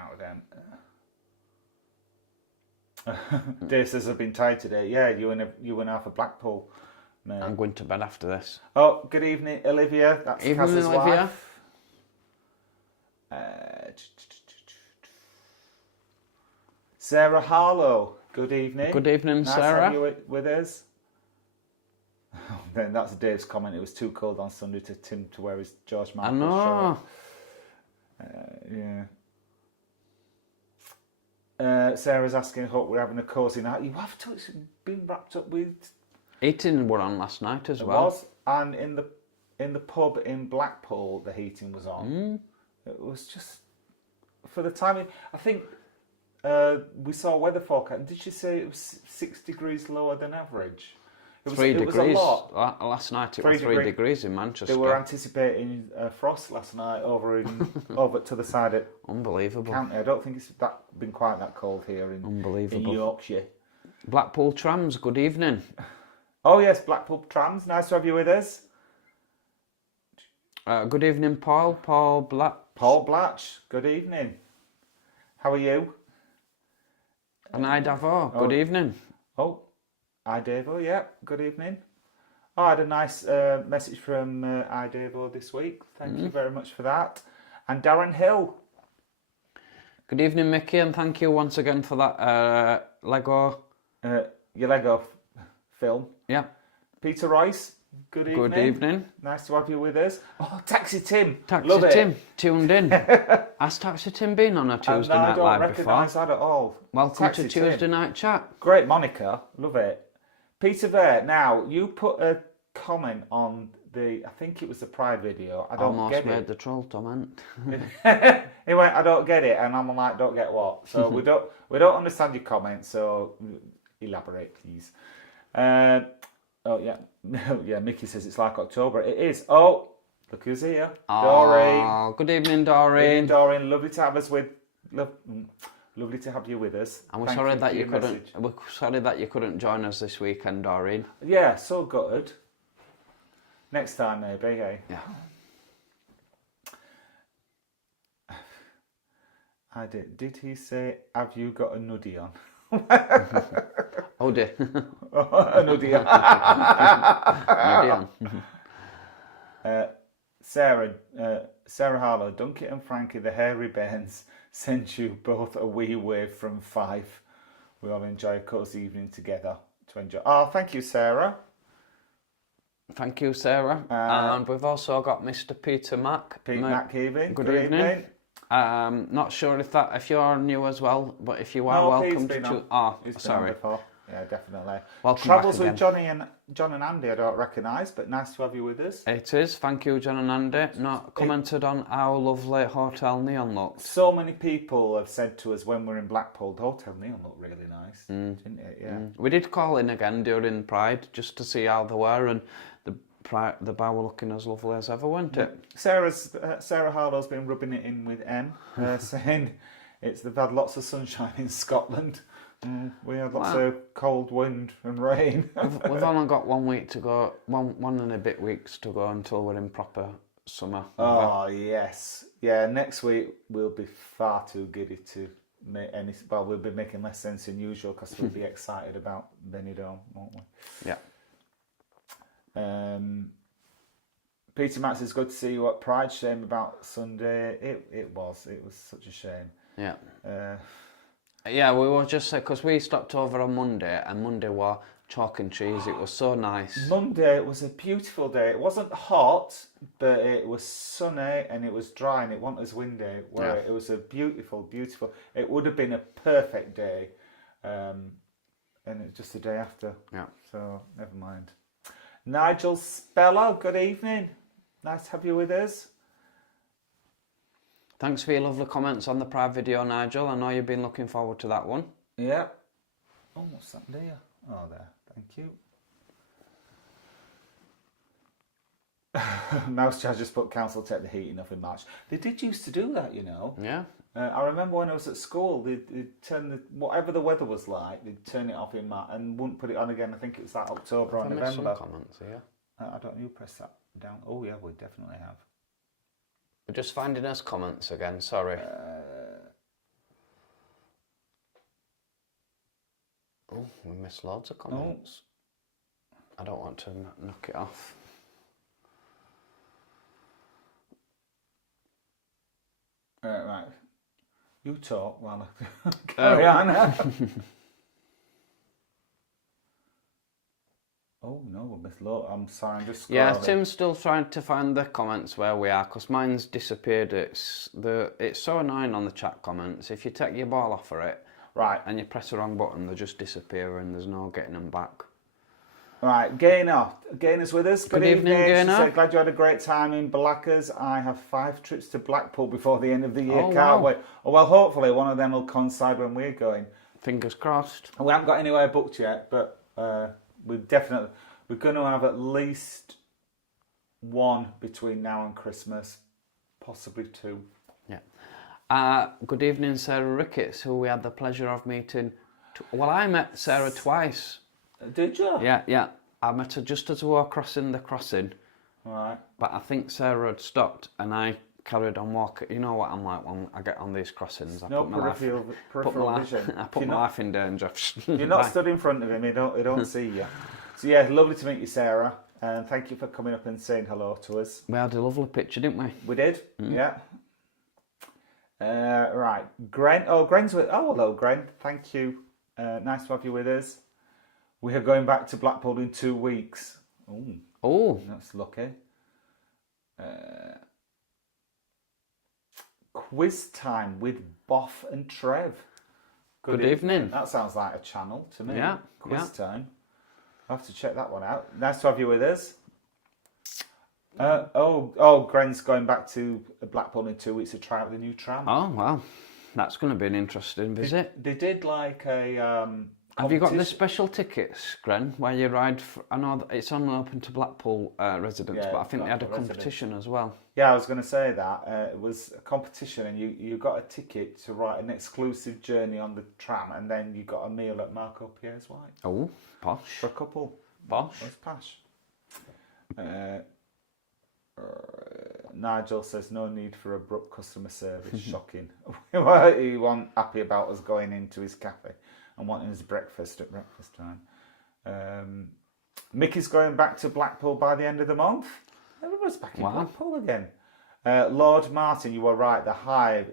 Dave says I've been tired today. Yeah, you and half a Blackpool. Mate. I'm going to bed after this. Oh, good evening, Olivia. That's Evening, Kaz's Olivia. Wife. Sarah Harlow. Good evening. Good evening, nice Sarah. To have you with us. Then that's Dave's comment. It was too cold on Sunday to Tim to wear his George Michael shirt. Yeah. Sarah's asking, hope we're having a cosy night. You have to. It's been wrapped up with. Heating were on last night as well. It was, and in the pub in Blackpool, the heating was on. It was just for the time. I think we saw a weather forecast. Did she say it was 6 degrees lower than average? It was 3 degrees. It was a lot. Last night it was 3 degrees in Manchester. They were anticipating frost last night over to the side at Unbelievable. County. I don't think it's been quite that cold here in Yorkshire. Blackpool Trams, good evening. Oh yes, Blackpool Trams. Nice to have you with us. Good evening, Paul. Paul Black. Paul Blatch, good evening. How are you? And I Davo. Good evening. Oh, I Davo, yeah, good evening. Oh, I had a nice message from I Davo this week. Thank you very much for that. And Darren Hill. Good evening, Mickey, and thank you once again for that Lego. Your Lego film. Yeah. Peter Royce, good evening. Good evening. Nice to have you with us. Oh, Taxi Tim. Taxi Love Tim, it. tuned in. Has Taxi Tim been on a Tuesday No, I night don't live recognise before? that at all. Welcome Taxi to Tim. Tuesday night chat. Great moniker, love it. Peter Bear, now you put a comment on I think it was the Pride video. I don't Almost get made it. the troll torment. He went, I don't get it, and I'm like, don't get what? So we don't understand your comment. So elaborate, please. Oh yeah, yeah. Mickey says it's like October. It is. Oh, look who's here, Doreen. Oh, good evening, Good evening, Doreen. Doreen. Lovely to have us with. Lovely to have you with us. And we're Thank sorry you that for you your couldn't. message. We're sorry that you couldn't join us this weekend, Doreen. Yeah, so good. Next time, maybe. Eh? Yeah. I did. Did he say, "Have you got a nudie on"? Oh dear. A nudie on. Nudie on. Sarah Harlow, Dunkit and Frankie, the hairy Bairns, sent you both a wee wave from 5. We all enjoy a cosy evening together to enjoy. Oh, thank you, Sarah. Thank you, Sarah. And we've also got Mr. Peter Mack. Pete McKeven. Good evening. Not sure if you're new as well, but if you are, No, welcome Pete's to. been on. Oh, He's been sorry. on before. Yeah, definitely. Welcome Travels back with John and Andy, I don't recognise, but nice to have you with us. It is. Thank you, John and Andy. Not commented on our lovely Hotel Neon looks. So many people have said to us when we're in Blackpool, the Hotel Neon looked really nice, didn't it? Yeah. We did call in again during Pride just to see how they were, and the bar were looking as lovely as ever, weren't it? Sarah Harlow's been rubbing it in with M, saying they've had lots of sunshine in Scotland. We had lots of cold wind and rain. We've only got 1 week to go, one and a bit weeks to go until we're in proper summer. Oh, yes. Yeah, next week we'll be far too giddy to make any... Well, we'll be making less sense than usual because we'll be excited about Benidorm, won't we? Yeah. Peter Max, it's good to see you at Pride. Shame about Sunday. It was such a shame. Yeah. Yeah, we were just because we stopped over on Monday, and Monday was chalk and cheese. It was so nice. Monday was a beautiful day. It wasn't hot, but it was sunny and it was dry and it wasn't as windy. It was a beautiful, beautiful. It would have been a perfect day, and it's just the day after. Yeah. So never mind. Nigel Speller, good evening. Nice to have you with us. Thanks for your lovely comments on the Pride video, Nigel. I know you've been looking forward to that one. Yeah. Oh, what's that there? Oh, there. Thank you. Mouse Charge just put council take the heating off in March. They did used to do that, you know. Yeah. I remember when I was at school, they'd turn whatever the weather was like, they'd turn it off in March and wouldn't put it on again. I think it was like October or I missed November. some comments here. I don't know, you press that down. Oh yeah, we definitely have. We're just finding us comments again, sorry. Oh, we missed loads of comments. I don't want to knock it off. Right. You talk while I carry on. Oh no, we missed loads. I'm sorry, I'm just scrolling. Yeah, Tim's still trying to find the comments where we are because mine's disappeared. It's so annoying on the chat comments. If you take your ball off of it, right, and you press the wrong button, they just disappear and there's no getting them back. Right, Gainer's with us. Good evening, Gainer. She said, glad you had a great time in Blackers. I have 5 trips to Blackpool before the end of the year. Oh, Can't wow. wait. Oh, well, hopefully one of them will coincide when we're going. Fingers crossed. We haven't got anywhere booked yet, but we're going to have at least one between now and Christmas, possibly 2. Yeah. Good evening, Sarah Ricketts, who we had the pleasure of meeting. Well, I met Sarah twice. Did you? Yeah. I met her just as we were crossing the crossing. Right. But I think Sarah had stopped, and I carried on walking. You know what I'm like when I get on these crossings. I No put my life, peripheral vision. I put my life in danger. You're not stood in front of him. He don't see you. So yeah, lovely to meet you, Sarah. And thank you for coming up and saying hello to us. We had a lovely picture, didn't we? We did. Yeah. Right. Gren. Oh, Gren's with. Oh, hello, Gren. Thank you. Nice to have you with us. We are going back to Blackpool in 2 weeks. Oh, That's lucky. Quiz time with Boff and Trev. Good evening. That sounds like a channel to me. Yeah, Quiz time. I'll have to check that one out. Nice to have you with us. Gren's going back to Blackpool in 2 weeks to try out the new tram. oh well, that's going to be an interesting visit. They did like a Have you got the competition. special tickets, Gren, where you ride? I know that it's only open to Blackpool residents, Yeah, but I think they had a Blackpool residents. competition as well. Yeah, I was going to say that. It was a competition and you got a ticket to ride an exclusive journey on the tram, and then you got a meal at Marco Pierre's White. Oh, posh. For a couple. Posh. That's posh. Nigel says no need for abrupt customer service. Shocking. He wasn't happy about us going into his cafe and wanting his breakfast at breakfast time. Mickey's going back to Blackpool by the end of the month. Everyone's back in Blackpool again. Lord Martin, you were right. The Hive,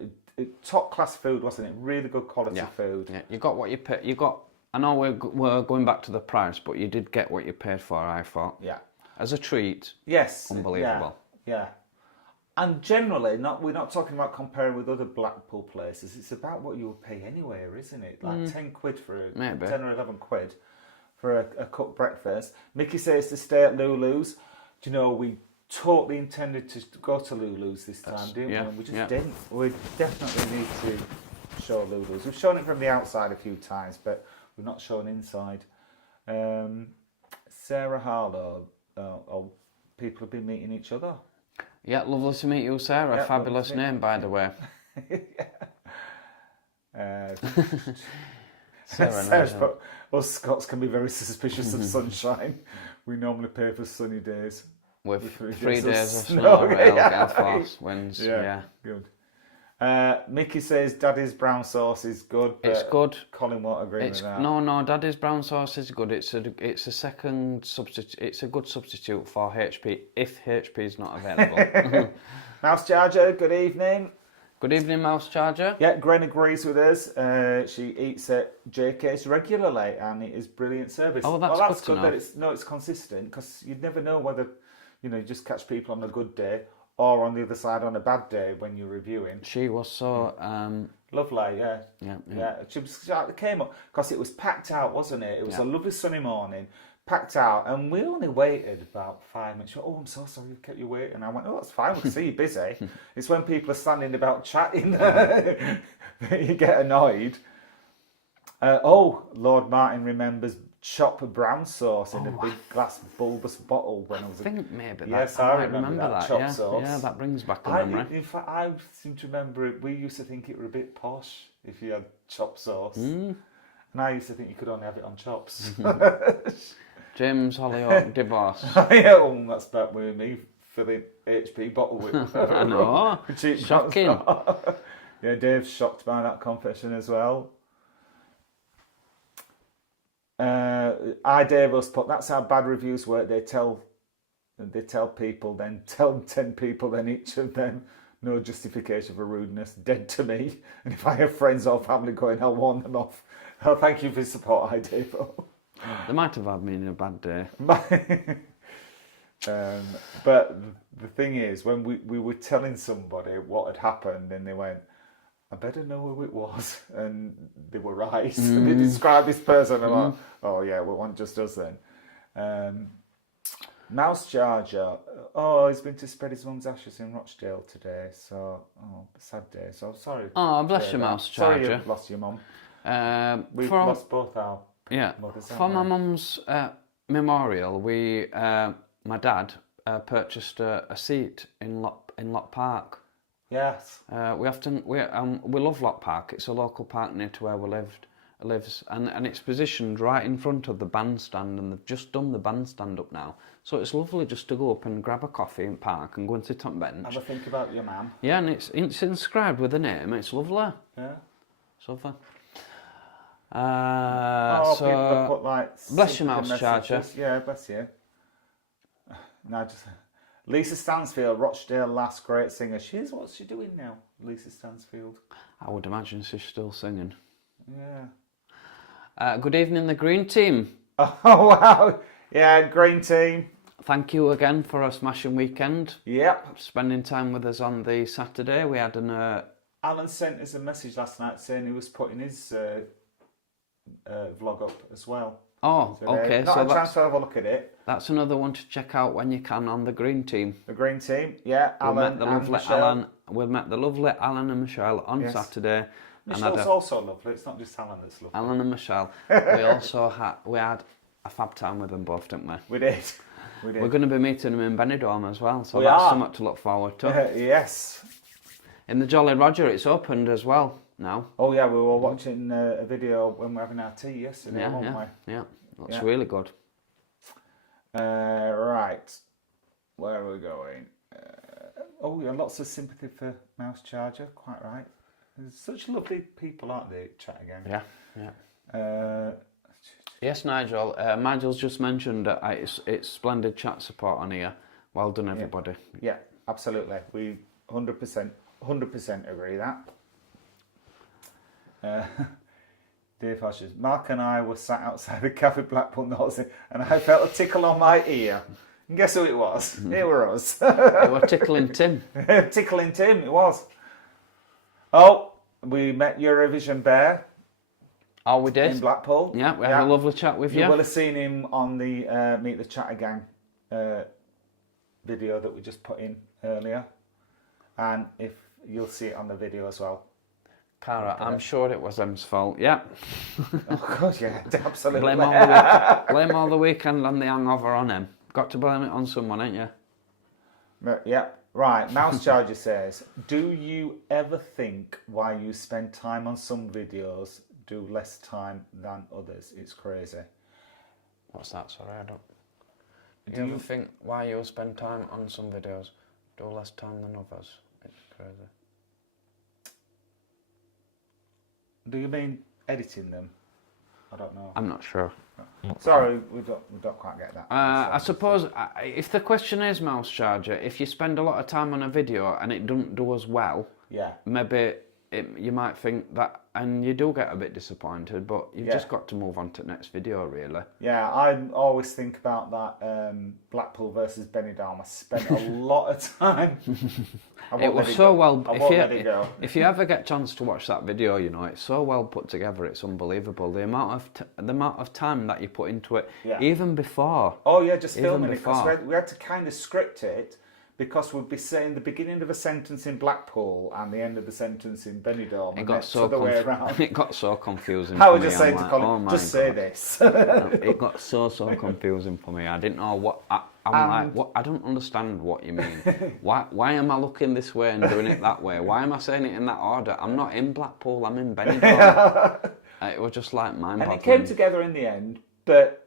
top class food, wasn't it? Really good quality food. Yeah, you got what you paid. You got. I know we're going back to the price, but you did get what you paid for. I thought. Yeah. As a treat. Yes. Unbelievable. Yeah. And generally, we're not talking about comparing with other Blackpool places. It's about what you would pay anywhere, isn't it? Like 10 quid for Maybe. 10 or 11 quid for a cooked breakfast. Mickey says to stay at Lulu's. Do you know, we totally intended to go to Lulu's this time, didn't we? And we just didn't. We definitely need to show Lulu's. We've shown it from the outside a few times, but we've not shown inside. Sarah Harlow. People have been meeting each other. Yeah, lovely to meet you, Sarah. Yeah, Fabulous name, by the way. Sarah's put, us Scots can be very suspicious of sunshine. We normally pay for sunny days. With 3 days of snow, gale force winds. Yeah. Good. Mickey says Daddy's brown sauce is good. But It's good. Colin won't agree with that. No, Daddy's brown sauce is good. It's a second substitute. It's a good substitute for HP if HP is not available. Mouse Charger, good evening. Good evening, Mouse Charger. Yeah, Gren agrees with us. She eats at JK's regularly, and it is brilliant service. Oh, that's good to know. That it's consistent, because you'd never know whether you just catch people on a good day or on the other side on a bad day when you're reviewing. She was so lovely, yeah. Yeah. She came up because it was packed out, wasn't it? It was a lovely sunny morning, packed out, and we only waited about 5 minutes. She went, oh, I'm so sorry, I kept you waiting. And I went, oh, that's fine. We can see you're busy. It's when people are standing about chatting that you get annoyed. Lord Martin remembers chopped brown sauce in a big glass bulbous bottle when I was. I think maybe. Yes, I remember that chopped sauce. Yeah, that brings back a memory. In fact, I seem to remember it. We used to think it were a bit posh if you had chopped sauce, and I used to think you could only have it on chops. James Hollyoak divorce. Yeah, that's back with me filling HP bottle with. I know. Shocking. Yeah, Dave's shocked by that confession as well. Dave us put, that's how bad reviews work. They tell people, then tell 10 people, then each of them, no justification for rudeness, dead to me. And if I have friends or family going, I'll warn them off. Oh, thank you for your support, Dave. They might have had me in a bad day. But the thing is, when we were telling somebody what had happened, and they went, I better know who it was, and they were right. And they described this person, and I'm like, oh yeah, well, it wasn't just us then. Mouse Charger, he's been to spread his mum's ashes in Rochdale today, so, sad day, so sorry. Oh, bless you, Mouse Charger. Sorry you lost your mum. We've lost both our mothers, for my mum's memorial, my dad purchased a seat in Lock Park. Yes. We love Lock Park. It's a local park near to where we lived. lives, and it's positioned right in front of the bandstand, and they've just done the bandstand up now. So it's lovely just to go up and grab a coffee and park and go and sit on bench. Have a think about your man. Yeah, and it's inscribed with a name. It's lovely. Yeah. It's lovely. People have put like bless your mouse messages. charger. Yeah, bless you. No, just Lisa Stansfield, Rochdale Lass, great singer. What's she doing now, Lisa Stansfield? I would imagine she's still singing. Yeah. Good evening, the Green Team. Oh wow. Yeah, Green Team. Thank you again for a smashing weekend. Yep. Spending time with us on the Saturday. We had an... Alan sent us a message last night saying he was putting his vlog up as well. Oh, okay. Not a chance to have a look at it. That's another one to check out when you can on the Green Team. The Green Team, yeah. Alan and Michelle. We met the lovely Alan and Michelle on Saturday. Michelle's also lovely. It's not just Alan that's lovely. Alan and Michelle. We had a fab time with them both, didn't we? We did. We're going to be meeting them in Benidorm as well, so that's something to look forward to. Yes. In the Jolly Roger, it's opened as well now. Oh yeah, we were watching a video when we were having our tea yesterday, weren't we? Yeah, that's really good. Right, where are we going? Yeah, lots of sympathy for Mouse Charger, quite right. There's such lovely people, aren't they, chat again? Yeah. Yes, Nigel. Nigel's just mentioned that it's splendid chat support on here. Well done, everybody. Yeah, absolutely. We 100% agree that. Dave Hodges, Mark and I were sat outside the Cafe Blackpool Nazi, and I felt a tickle on my ear. And guess who it was? It were us. It was Tickling Tim. Tickling Tim, it was. Oh, we met Eurovision Bear. Oh, we did? In Blackpool. Yeah, we had a lovely chat with you. You will have seen him on the Meet the Chatter Gang video that we just put in earlier. And if you'll see it on the video as well. Cara, I'm sure it was them's fault. Yeah. Oh God, yeah, absolutely. Blame all the weekend on the hangover on him. Got to blame it on someone, ain't you? Yeah. Right. Mouse Charger says, "Do you ever think why you spend time on some videos do less time than others? It's crazy." What's that? Sorry, I don't. Do you ever think why you spend time on some videos do less time than others? It's crazy. Do you mean editing them? I don't know. I'm not sure. Sorry, we don't quite get that. I suppose if the question is Mouse Charger, if you spend a lot of time on a video and it doesn't do as well, maybe you might think that, and you do get a bit disappointed, but you've just got to move on to the next video, really. Yeah, I always think about that Blackpool versus Benidorm. I spent a lot of time. It was so well. If you ever get a chance to watch that video, you know it's so well put together. It's unbelievable. The amount of time that you put into it, even before. Oh yeah, just filming it because we had to kind of script it. Because we'd be saying the beginning of a sentence in Blackpool and the end of the sentence in Benidorm. It got so the way around. It got so confusing. I was just saying to Colin, just say this. It got so confusing for me. I didn't know what. I don't understand what you mean. Why am I looking this way and doing it that way? Why am I saying it in that order? I'm not in Blackpool. I'm in Benidorm. It was just like mind-boggling. And it came together in the end, but.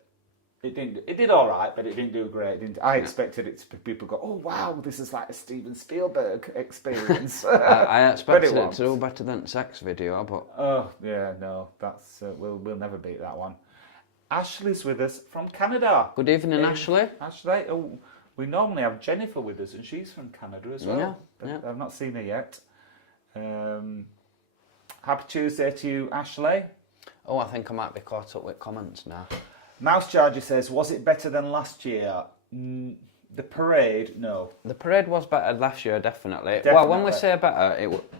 It didn't. It did all right, but it didn't do great. I expected it to people go, "Oh wow, this is like a Steven Spielberg experience." I expected it to do better than Sex Video, but oh yeah, no, that's we'll never beat that one. Ashley's with us from Canada. Good evening, Ashley. Ashley, oh, we normally have Jennifer with us, and she's from Canada as well. Yeah. I've not seen her yet. Happy Tuesday to you, Ashley. Oh, I think I might be caught up with comments now. Mouse Charger says, was it better than last year? The parade, no. The parade was better last year, definitely. Well, when we say better,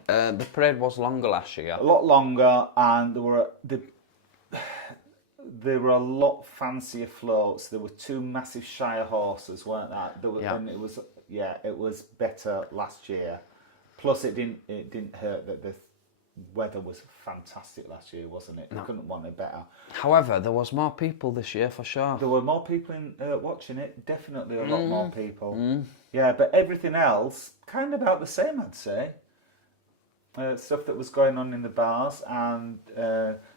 the parade was longer last year. A lot longer, and there were a lot fancier floats. There were two massive Shire horses, weren't there? And it was better last year. Plus, it didn't hurt that the weather was fantastic last year, wasn't it? No. We couldn't want it better. However, there was more people this year for sure. There were more people watching it. Definitely a lot more people. Yeah, but everything else kind of about the same, I'd say. stuff that was going on in the bars, and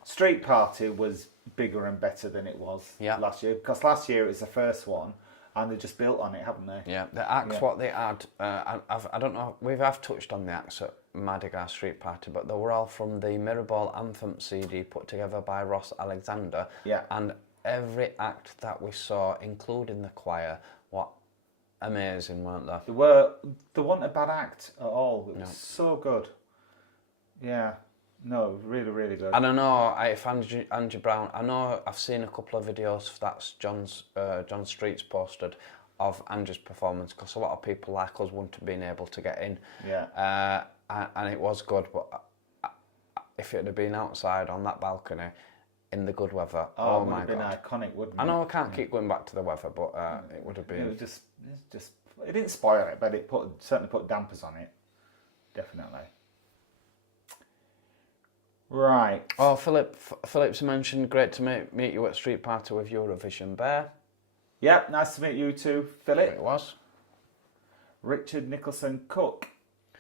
Street Party was bigger and better than it was last year, because last year it was the first one and they just built on it, haven't they? Yeah, the acts, what they had, I don't know, have touched on the acts at Mardi Gras Street Party, but they were all from the Mirrorball Anthem CD put together by Ross Alexander. Yeah. And every act that we saw, including the choir, were amazing, weren't they? They weren't a bad act at all. It was so good. Yeah. No, really, really good. And I know if Angie Brown, I know I've seen a couple of videos that's John Street's posted of Angie's performance, because a lot of people like us wouldn't have been able to get in. Yeah. And it was good, but if it had been outside on that balcony in the good weather, oh my God. It would have been iconic, wouldn't it? I know I can't keep going back to the weather, but it would have been. It just it didn't spoil it, but it certainly put dampers on it. Definitely. Right. Oh, Philip's mentioned, great to meet you at Street Party with Eurovision Bear. Yeah, nice to meet you too, Philip. It was. Richard Nicholson Cook.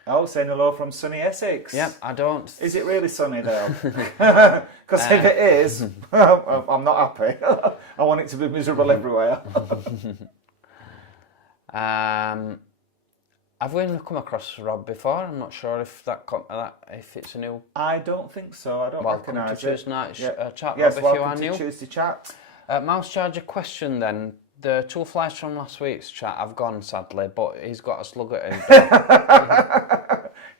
Oh, saying hello from sunny Essex. Yep, I don't. Is it really sunny though? Because if it is, I'm not happy. I want it to be miserable everywhere. Have we come across Rob before? I'm not sure if if it's a new. I don't think so. I don't recognise it. Welcome to Tuesday night chat, yes, Rob, if you are welcome new. to Tuesday chat. Mouse Charger question then. The 2 flies from last week's chat have gone, sadly, but he's got a slug at him.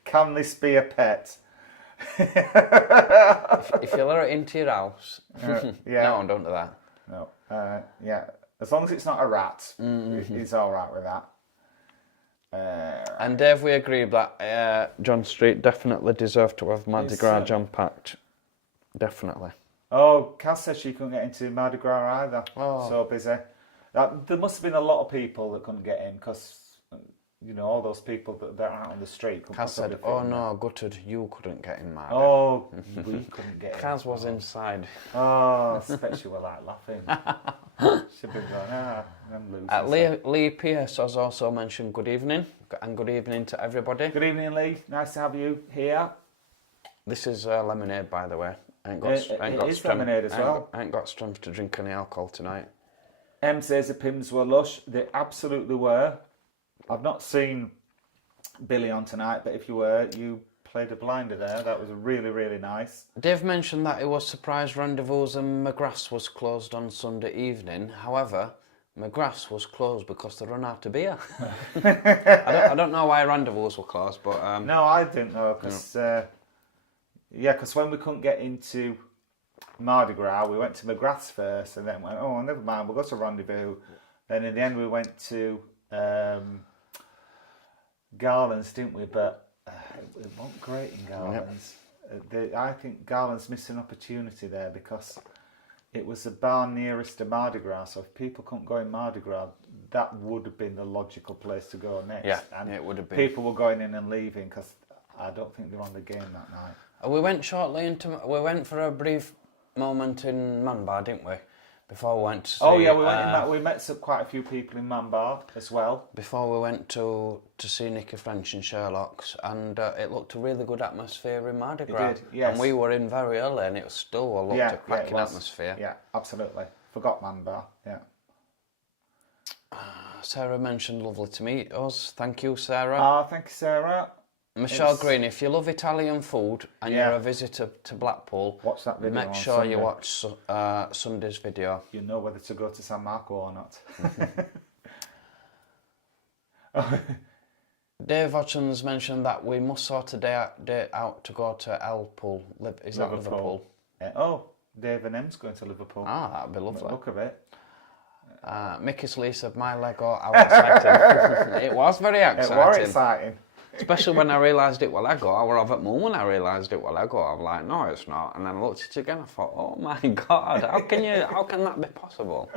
Can this be a pet? if you lure it into your house. Yeah. No, don't do that. No. Yeah. As long as it's not a rat, he's all right with that. And Dave, we agree that John Street definitely deserved to have Mardi Gras jam-packed. Definitely. Oh, Cass says she couldn't get into Mardi Gras either. Oh. So busy. There must have been a lot of people that couldn't get in, because, all those people that are out on the street. Cass said, oh no, gutted, you couldn't get in, Mardi. Oh, we couldn't get in. Cass was inside. Oh, I bet you were like laughing. She'd be going, I'm losing. Lee Pierce has also mentioned good evening, and good evening to everybody. Good evening, Lee. Nice to have you here. This is lemonade, by the way. It is lemonade as well. I ain't got strength to drink any alcohol tonight. M says the Pims were lush. They absolutely were. I've not seen Billy on tonight, but if you were, you played a blinder there. That was really, really nice. Dave mentioned that it was Surprise Rendezvous and McGrath's was closed on Sunday evening. However, McGrath's was closed because they run out of beer. I don't know why Rendezvous were closed, but... No, I didn't know, because... because when we couldn't get into Mardi Gras, we went to McGrath's first, and then went, oh, never mind, we'll go to Rendezvous. Then in the end we went to Garland's, didn't we? But it wasn't great in Garland's. Yep. I think Garland's missed an opportunity there, because it was the bar nearest to Mardi Gras, so if people couldn't go in Mardi Gras, that would have been the logical place to go next. Yeah, and it would have been. People were going in and leaving, because I don't think they were on the game that night. We went we went for a brief moment in Manbar, didn't we? Before we went to see... Oh yeah, we went in that. We met quite a few people in Manbar as well. Before we went to see Nicky French and Sherlock's, and it looked a really good atmosphere in Mardi Gras. It did, yes. And we were in very early, and it was still a cracking atmosphere. Yeah, absolutely. Forgot Manbar, yeah. Sarah mentioned lovely to meet us. Thank you, Sarah. Thank you, Sarah. Michelle Green, if you love Italian food and you're a visitor to Blackpool, watch that video. Make sure you watch Sunday's video. You know whether to go to San Marco or not. Dave Hodgson's mentioned that we must sort a day out to go to Liverpool. Is that Liverpool? Dave and M's going to Liverpool. That'd be lovely. Look of it. Mickey Slee said, my Lego, how exciting. It was very exciting. It was exciting. Especially when I realised it while I got. I were off at moon when I realised it while I got. I was like, no, it's not. And then I looked at it again. I thought, oh my God, how can that be possible?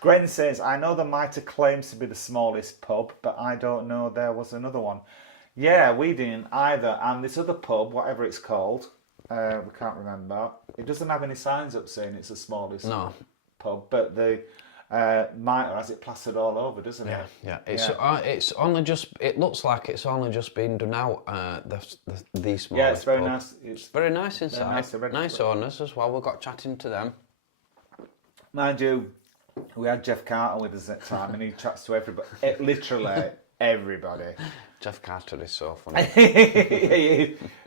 Gwen says, I know the Mitre claims to be the smallest pub, but I don't know there was another one. Yeah, we didn't either. And this other pub, whatever it's called, we can't remember. It doesn't have any signs up saying it's the smallest pub, but mitre has it plastered all over, doesn't it? Yeah. It's only just. It looks like it's only just been done out. The smallest. Yeah, it's very pub. nice. It's very nice inside. Very Nice owners as well. We got chatting to them. Mind you, we had Jeff Carter with us at the time, and he chats to everybody. Literally everybody. Jeff Carter is so funny.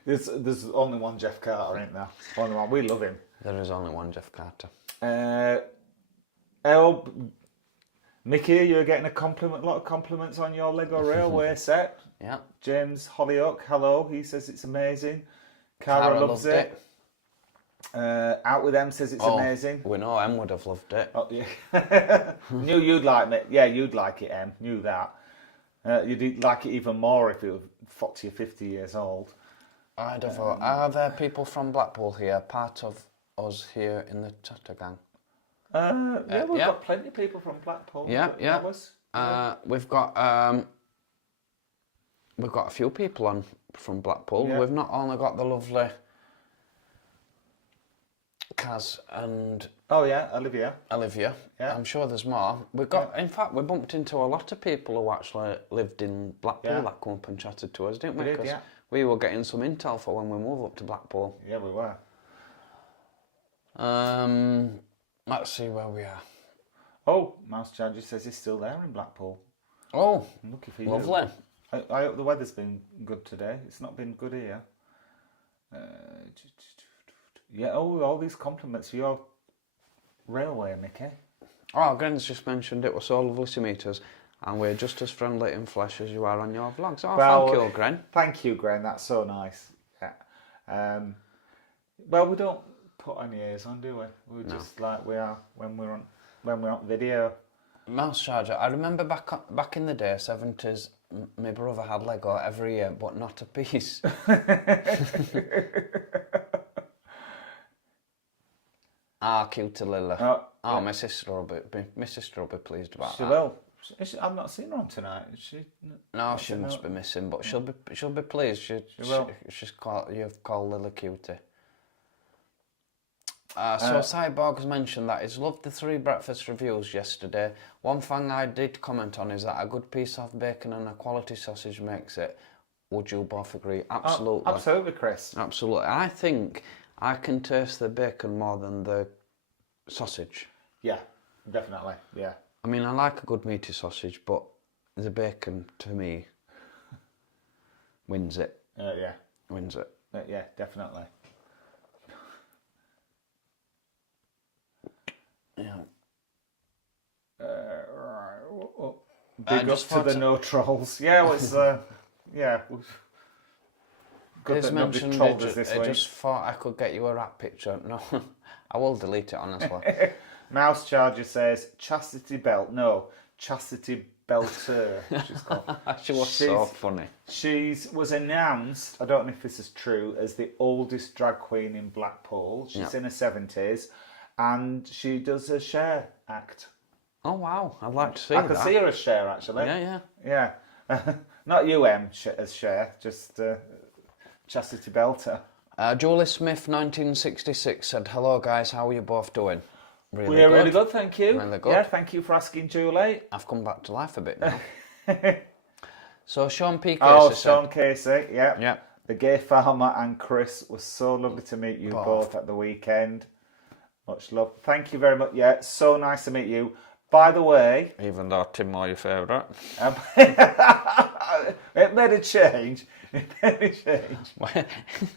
There's only one Jeff Carter, ain't there? Only one. We love him. There is only one Jeff Carter. Mickey, you're getting a lot of compliments on your Lego Railway set. Yeah. James Hollyoak, hello. He says it's amazing. Cara loves it. Out with Em says it's amazing. We know Em would have loved it. Oh yeah. Knew you'd like it. Yeah, you'd like it, Em. Knew that. You'd like it even more if it was 40 or 50 years old. I'd have thought, are there people from Blackpool here, part of us here in the chatter gang? Yeah, we've got plenty of people from Blackpool. We've got a few people from Blackpool. Yeah. We've not only got the lovely Kaz and Olivia. Yeah. I'm sure there's more. In fact, we bumped into a lot of people who actually lived in Blackpool that come up and chatted to us, didn't we? Because we were getting some intel for when we move up to Blackpool. Yeah, we were. Let's see where we are. Oh, Mouse Charger says he's still there in Blackpool. Oh, I'm lucky for lovely. You. I hope the weather's been good today. It's not been good here. All these compliments for your railway, Mickey. Oh, Gren's just mentioned it was so lovely to meet us, and we're just as friendly in flesh as you are on your vlogs. Oh, thank you, Gren. Thank you, Gren. That's so nice. Yeah. Well, we don't put any ears on, do we? We're just like we are when we're on video. Mouse Charger. I remember back in the day, 70s. My brother had Lego every year, but not a piece. Cutie Lily. My sister will be pleased about that. She will. I've not seen her on tonight. No, she must be missing, but she'll be pleased. You've called Lily Cutie. Cyborg's mentioned that he's loved the 3 breakfast reviews yesterday. One thing I did comment on is that a good piece of bacon and a quality sausage makes it. Would you both agree? Absolutely. Absolutely, Chris. Absolutely. I think I can taste the bacon more than the sausage. Yeah, definitely. Yeah. I mean, I like a good meaty sausage, but the bacon, to me, wins it. Yeah. Wins it. Yeah, definitely. Yeah. Big up to the no trolls. Yeah, well, it's yeah. Good that nobody trolled us this week. I just thought I could get you a rat picture. No, I will delete it, honestly. Mouse Charger says chastity belt. No, chastity belter. She's called. She was so funny. She was announced. I don't know if this is true, as the oldest drag queen in Blackpool. She's in her 70s. And she does a Cher act. Oh wow, I'd like to see that. I could see her as Cher, actually. Yeah. Not you, Em, as Cher, just Chastity Belter. Julie Smith, 1966, said, "Hello guys, how are you both doing?" We're really good, thank you. Really good. Yeah, thank you for asking, Julie. I've come back to life a bit now. So Sean P. Casey Sean Casey, yeah. Yeah. The gay farmer and Chris, was so lovely to meet you both at the weekend. Much love. Thank you very much. Yeah, so nice to meet you. By the way... Even though Tim are your favourite. It made a change.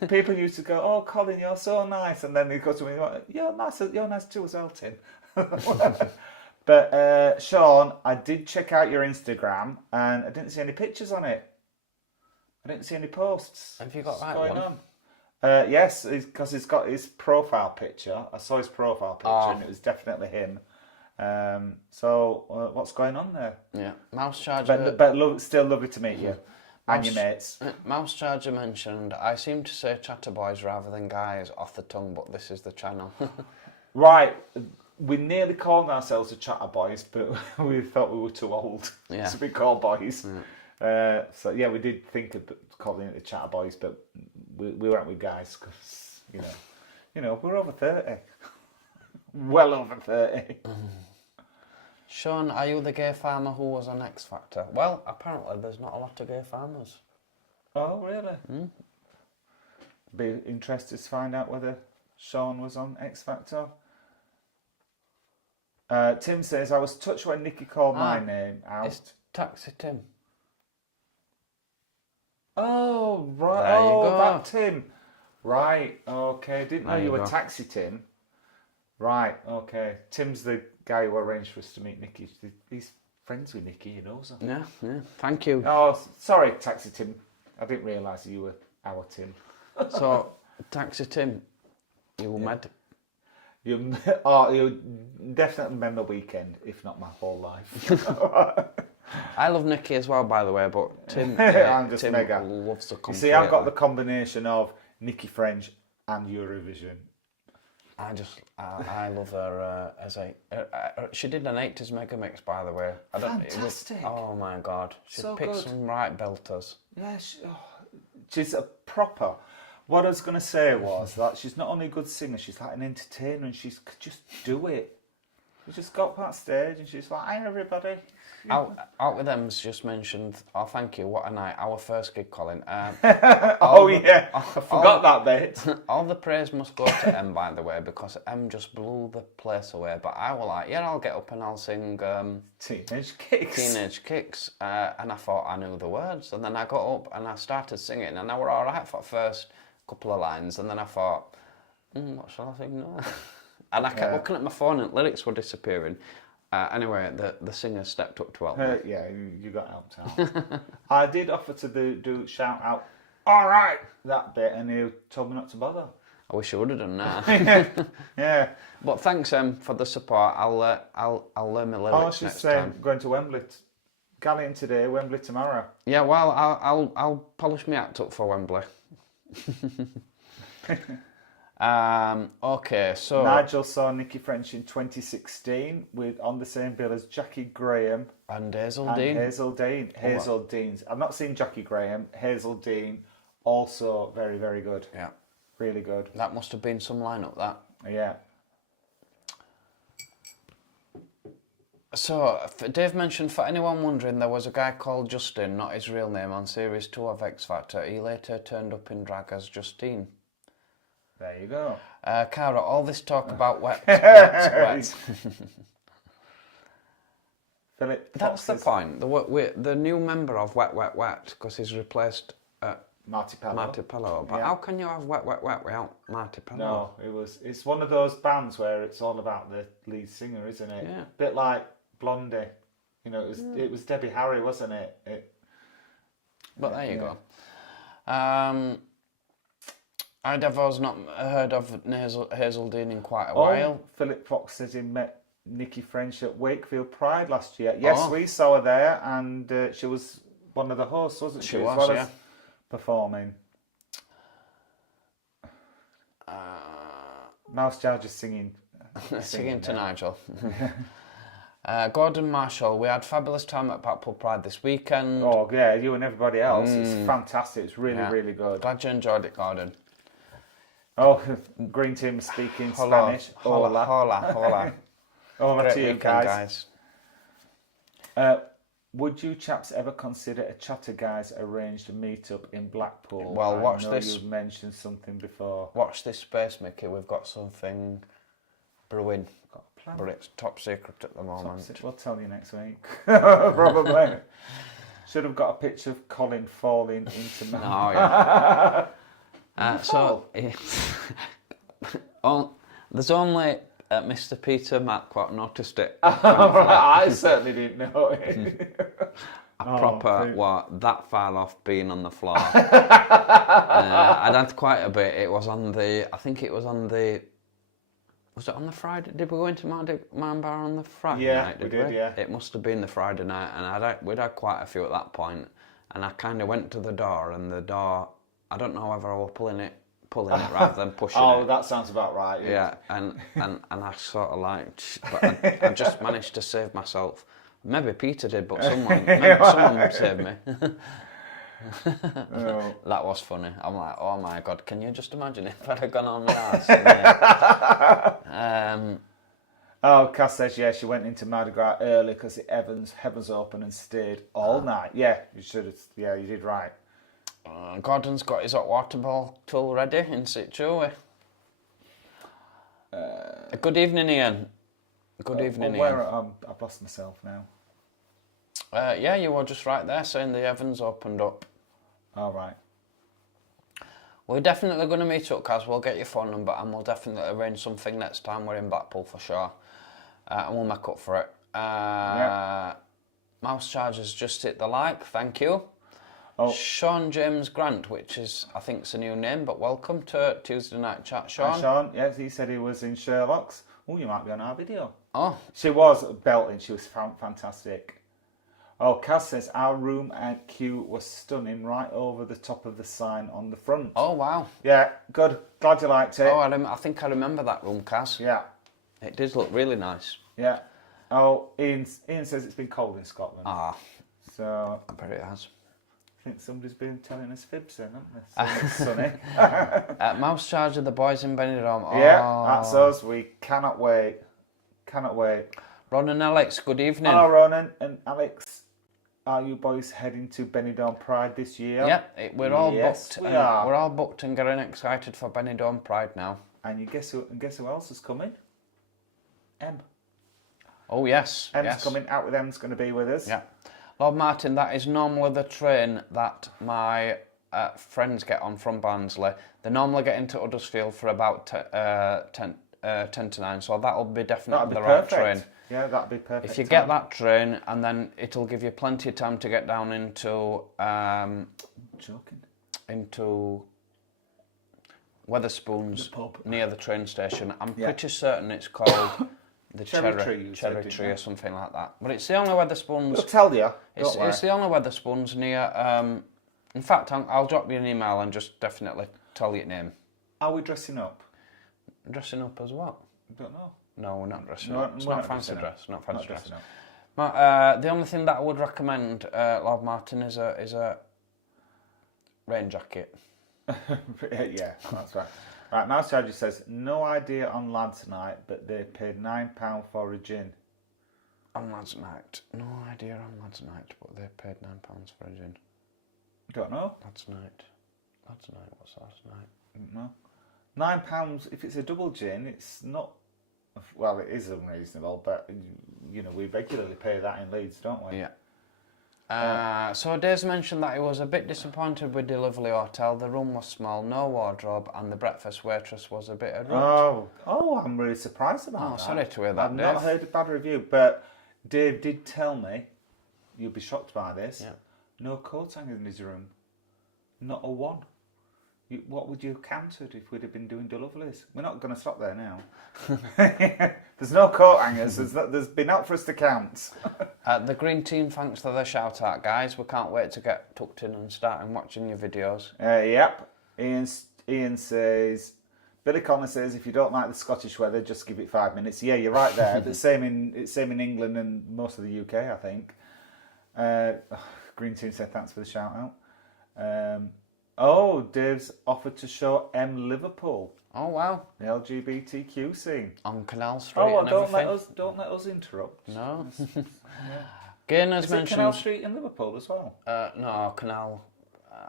People used to go, "Oh, Colin, you're so nice." And then they go to me, you're nice too as well, Tim. But, Sean, I did check out your Instagram and I didn't see any pictures on it. I didn't see any posts. Have you got that going one? On? Yes, because he's got his profile picture. I saw his profile picture and it was definitely him. So what's going on there? Yeah, Mouse Charger. But still lovely to meet you and your mates. Mouse Charger mentioned, I seem to say chatterboys rather than guys off the tongue, but this is the channel. Right, we nearly called ourselves the chatterboys, but we thought we were too old to be called boys. Yeah. So yeah, we did think of calling it the chatterboys, but we went with guys because you know we're over 30, well over 30. Sean, are you the gay farmer who was on X Factor? Well, apparently there's not a lot of gay farmers. Oh, really? Be interested to find out whether Sean was on X Factor. Tim says, I was touched when Nikki called my name out. It's Taxi Tim. Oh, right. There you Oh, go. that Tim. Right, okay. Didn't know There you you were go. Taxi Tim. Right, okay. Tim's the guy who arranged for us to meet Nikki. He's friends with Nikki, he knows her. Yeah. Thank you. Oh, sorry, Taxi Tim. I didn't realise you were our Tim. So, Taxi Tim, you mad? You definitely remember weekend, if not my whole life. I love Nikki as well, by the way, but Tim, I'm just Tim mega. loves the You company. see, I've got the combination of Nikki French and Eurovision. I love her as a. She did an 80s mega mix, by the way. Fantastic. Oh my god, she So picked good. some right belters. Yeah, she's a proper. What I was going to say was that she's not only a good singer, she's like an entertainer, and she could just do it. She just got backstage and she's like, "Hi everybody." Out with M's just mentioned. Oh, thank you. What a night! Our first gig, Colin. I forgot that bit. All the praise must go to M, by the way, because M just blew the place away. But I was like, yeah, I'll get up and I'll sing Teenage Kicks. Teenage Kicks, and I thought I knew the words, and then I got up and I started singing, and I were all right for the first couple of lines, and then I thought, what shall I sing now? And I kept looking at my phone, and lyrics were disappearing. Anyway, the singer stepped up to help me. Yeah, you got helped out. I did offer to do shout out, all right, that bit, and he told me not to bother. I wish I would have done that. Yeah. But thanks, for the support. I'll learn my lyrics Oh, she's next saying time. going to Wembley. Galleon today, Wembley tomorrow. Yeah, well, I'll polish my act up for Wembley. Okay, so Nigel saw Nikki French in 2016 on the same bill as Jackie Graham and Hazel and Dean. Hazel Dean. Hazel Dean's. I've not seen Jackie Graham. Hazel Dean, also very, very good. Yeah, Really good. that must have been some lineup. That. Yeah. So Dave mentioned, for anyone wondering, there was a guy called Justin, not his real name, on Series 2 of X Factor. He later turned up in drag as Justine. There you go. Cara, all this talk about wet. Philip. That's the point. The new member of Wet, because he's replaced Marty Pello. Marty Pello. But Yeah. how can you have Wet without Marty Pello? No, it's one of those bands where it's all about the lead singer, isn't it? Yeah. Bit like Blondie. You know, it was Debbie Harry, wasn't it? But there you go. I'd have not heard of Hazel Dean in quite a while. Philip Fox says he met Nikki French at Wakefield Pride last year. Yes, Oh. we saw her there, and she was one of the hosts, wasn't she? She as was, well yeah. as performing. Mouse Jar just singing. Singing to there. Nigel. Gordon Marshall, we had fabulous time at Blackpool Pride this weekend. Oh, yeah, you and everybody else. It's fantastic. It's really, Yeah. really good. Glad you enjoyed it, Gordon. Oh, Green Team speaking Spanish. Hola. Hola Great to you weekend, guys. Would you chaps ever consider a Chatter Guys arranged meet-up in Blackpool? Well, watch I know this. you've mentioned something before. Watch this space, Mickey. We've got something brewing, Got a plan? but it's top secret at the moment. We'll tell you next week. Probably. Should have got a picture of Colin falling into my... Oh, yeah. There's only Mr. Peter Mack what noticed it. I certainly didn't know it. That far off being on the floor. I'd had quite a bit. It was on the, I think it was on the, was it on the Friday? Did we go into Man Bar on the Friday night? We did, yeah. It must have been the Friday night, and we'd had quite a few at that point, and I kind of went to the door, and the door, I don't know whether I was pulling it rather than pushing it. Oh, that sounds about right. Yeah, and I sort of like, but I just managed to save myself. Maybe Peter did, but someone would save me. Oh. That was funny. I'm like, oh my god, can you just imagine if I'd have gone on my ass? Oh, Cass says, yeah, she went into Mardi Gras early because the heavens open and stayed all night. Yeah, you should have. Yeah, you did right. Gordon's got his hot water bottle ready in situ. Good evening, Ian. Good evening, Ian. I've lost myself now. Yeah, you were just right there saying the heavens opened up. All right. We're definitely going to meet up, Kaz. We'll get your phone number and we'll definitely arrange something next time we're in Blackpool for sure. And we'll make up for it. Mouse Chargers just hit the like, thank you. Oh. Sean James Grant, which is, I think, it's a new name, but welcome to Tuesday Night Chat, Sean. Hi, Sean. Yes, he said he was in Sherlock's. Oh, you might be on our video. Oh. She was belting. She was fantastic. Oh, Kaz says our room at Q was stunning, right over the top of the sign on the front. Oh, wow. Yeah, good. Glad you liked it. Oh, I think I remember that room, Kaz. Yeah. It did look really nice. Yeah. Oh, Ian says it's been cold in Scotland. Ah. So I bet it has. I think somebody's been telling us fibs then, haven't they? So it's sunny. Mouse Charger, the boys in Benidorm. Oh. Yeah, that's us. We cannot wait. Cannot wait. Ron and Alex, good evening. Hello, Ronan and Alex. Are you boys heading to Benidorm Pride this year? Yep, we're all Yes, booked. we are. We're all booked and getting excited for Benidorm Pride now. And you guess who else is coming? Em. Oh yes, Em's coming. Out with Em's going to be with us. Yeah. Lord Martin, that is normally the train that my friends get on from Barnsley. They normally get into Huddersfield for about 10 to 9, so that'll be definitely the right train. Yeah, that'd be perfect. If you get that train, and then it'll give you plenty of time to get down into Weatherspoons near the train station. I'm pretty certain it's called the Cherry Tree or something like that. But it's the only Weatherspoons. I'll tell you. It's the only Weatherspoons near. In fact, I'll drop you an email and just definitely tell you your name. Are we dressing up? Dressing up as what? I don't know. No, we're not dressing up. It's not fancy dress. Not fancy dress. The only thing that I would recommend, Lord Martin, is a rain jacket. Yeah, that's right. Right, Mouse Charger says, no idea on lads' night, but they paid £9 for a gin. On lads' night? No idea on lads' night, but they paid £9 for a gin. Don't know. Lads' night. Lads' night, what's lads' night? No. £9, if it's a double gin, it's not... Well, it is unreasonable, but, you know, we regularly pay that in Leeds, don't we? Yeah. So Dave's mentioned that he was a bit disappointed with Delivery Hotel. The room was small, no wardrobe, and the breakfast waitress was a bit abrupt. Oh, I'm really surprised about that. Sorry to hear that, I've Dave. not heard a bad review, but Dave did tell me, you'll be shocked by this, no coat hangers in his room. Not a one. What would you have counted if we'd have been doing deliveries? We're not going to stop there now. There's no coat hangers. There's been out for us to count. The Green Team, thanks for the shout out, guys. We can't wait to get tucked in and start watching your videos. Yep. Ian says, Billy Connor says, if you don't like the Scottish weather, just give it 5 minutes. Yeah, you're right there. It's same in England and most of the UK, I think. Green Team said thanks for the shout out. Dave's offered to show M Liverpool. Oh wow! The LGBTQ scene on Canal Street. And don't let us interrupt. No. Gaynor's mentioned Canal Street in Liverpool as well. No, Canal.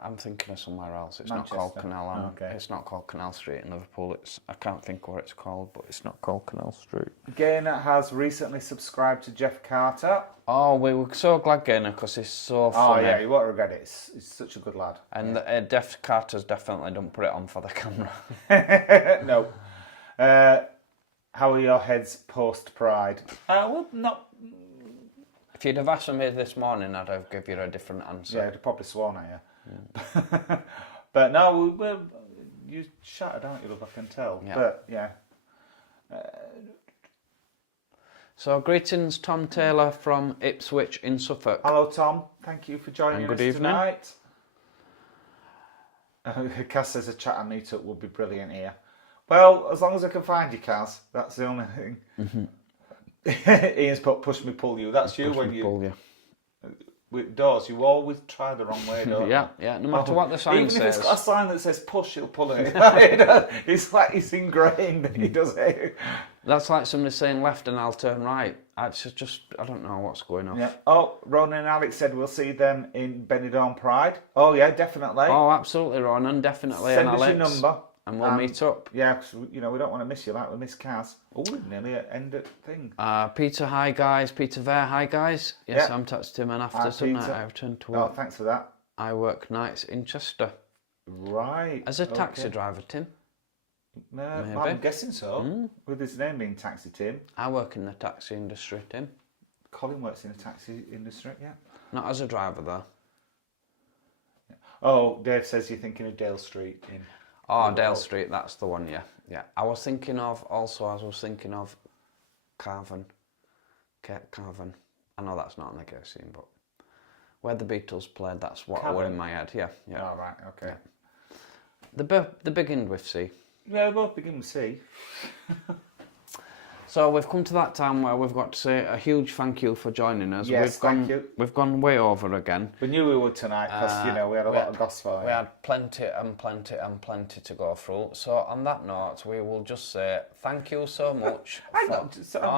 I'm thinking of somewhere else. It's Manchester. not called Canal. Okay. It's not called Canal Street in Liverpool. I can't think what it's called, but it's not called Canal Street. Gaynor has recently subscribed to Jeff Carter. Oh, we were so glad, Gaynor, because he's so funny. Oh yeah, you won't regret it. He's such a good lad. And Jeff Carter's definitely don't put it on for the camera. No. How are your heads post Pride? Well, not. If you'd have asked me this morning, I'd have given you a different answer. Yeah, I'd have probably sworn at you. Yeah. But no, you shattered, aren't you, love? I can tell. Yeah. But yeah. So greetings, Tom Taylor from Ipswich in Suffolk. Hello, Tom. Thank you for joining us tonight. Cass says a chat and meet up would be brilliant here. Well, as long as I can find you, Cass, that's the only thing. Mm-hmm. Ian's put push me, pull you. That's you when you. Pull you. with doors, you always try the wrong way, don't you? Yeah. No matter what the sign Even says. if it's got a sign that says push, he'll pull it. It's like it's ingrained that he does it. That's like somebody saying left and I'll turn right. I don't know what's going on. Yeah. Oh, Ronan and Alex said we'll see them in Benidorm Pride. Oh yeah, definitely. Oh, absolutely, Ronan, definitely. Send and us Alex, your number. and we'll meet up. Yeah, 'cause, we don't want to miss you like we miss Kaz. Oh, nearly end the thing. Peter, hi guys. Peter Ver, hi guys. Yes, Yeah. I'm texting him, and after Hi, tonight Peter. I return to Oh, work. thanks for that. I work nights in Chester. Right. As a taxi driver, Tim. I'm guessing so. With his name being Taxi Tim. I work in the taxi industry, Tim. Colin works in the taxi industry, yeah. Not as a driver, though. Oh, Dave says you're thinking of Dale Street in... Oh, Dale Street, that's the one, yeah. I was thinking of Carven. Carven. I know that's not on the gay scene, but where the Beatles played, that's what were in my head. Yeah. Oh, right, okay. Yeah. The begin with C. Yeah, both begin with C. So we've come to that time where we've got to say a huge thank you for joining us. Yes, thank you. We've gone way over again. We knew we would tonight because, we had a lot of gossip. We had plenty to go through. So on that note, we will just say thank you so much. I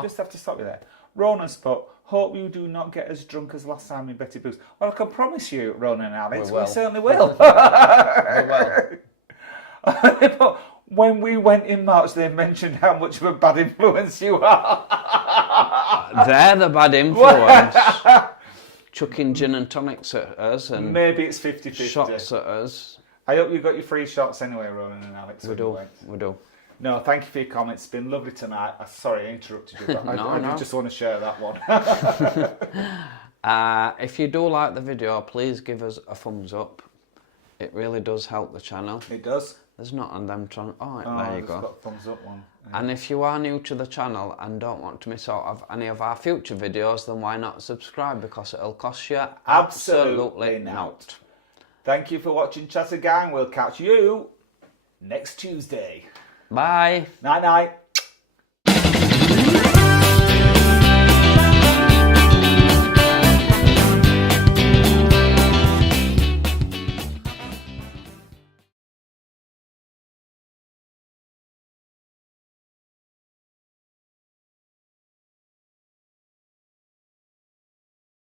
just have to stop you there. Ronan spoke. Hope you do not get as drunk as last time in Betty Boo's. Well, I can promise you, Ronan and Alex, we certainly will. We will. When we went in March, they mentioned how much of a bad influence you are. They're the bad influence. Chucking gin and tonics at us and maybe it's 50-50. shots at us. I hope you got your free shots anyway, Ronan and Alex. We do. No, thank you for your comments. It's been lovely tonight. Sorry, I interrupted you, but I just want to share that one. If you do like the video, please give us a thumbs up. It really does help the channel. It does. There's not on them trying. Oh, there you go. Got thumbs up one. Yeah. And if you are new to the channel and don't want to miss out of any of our future videos, then why not subscribe? Because it'll cost you absolutely not. Thank you for watching, Chatter Gang. We'll catch you next Tuesday. Bye. Night night.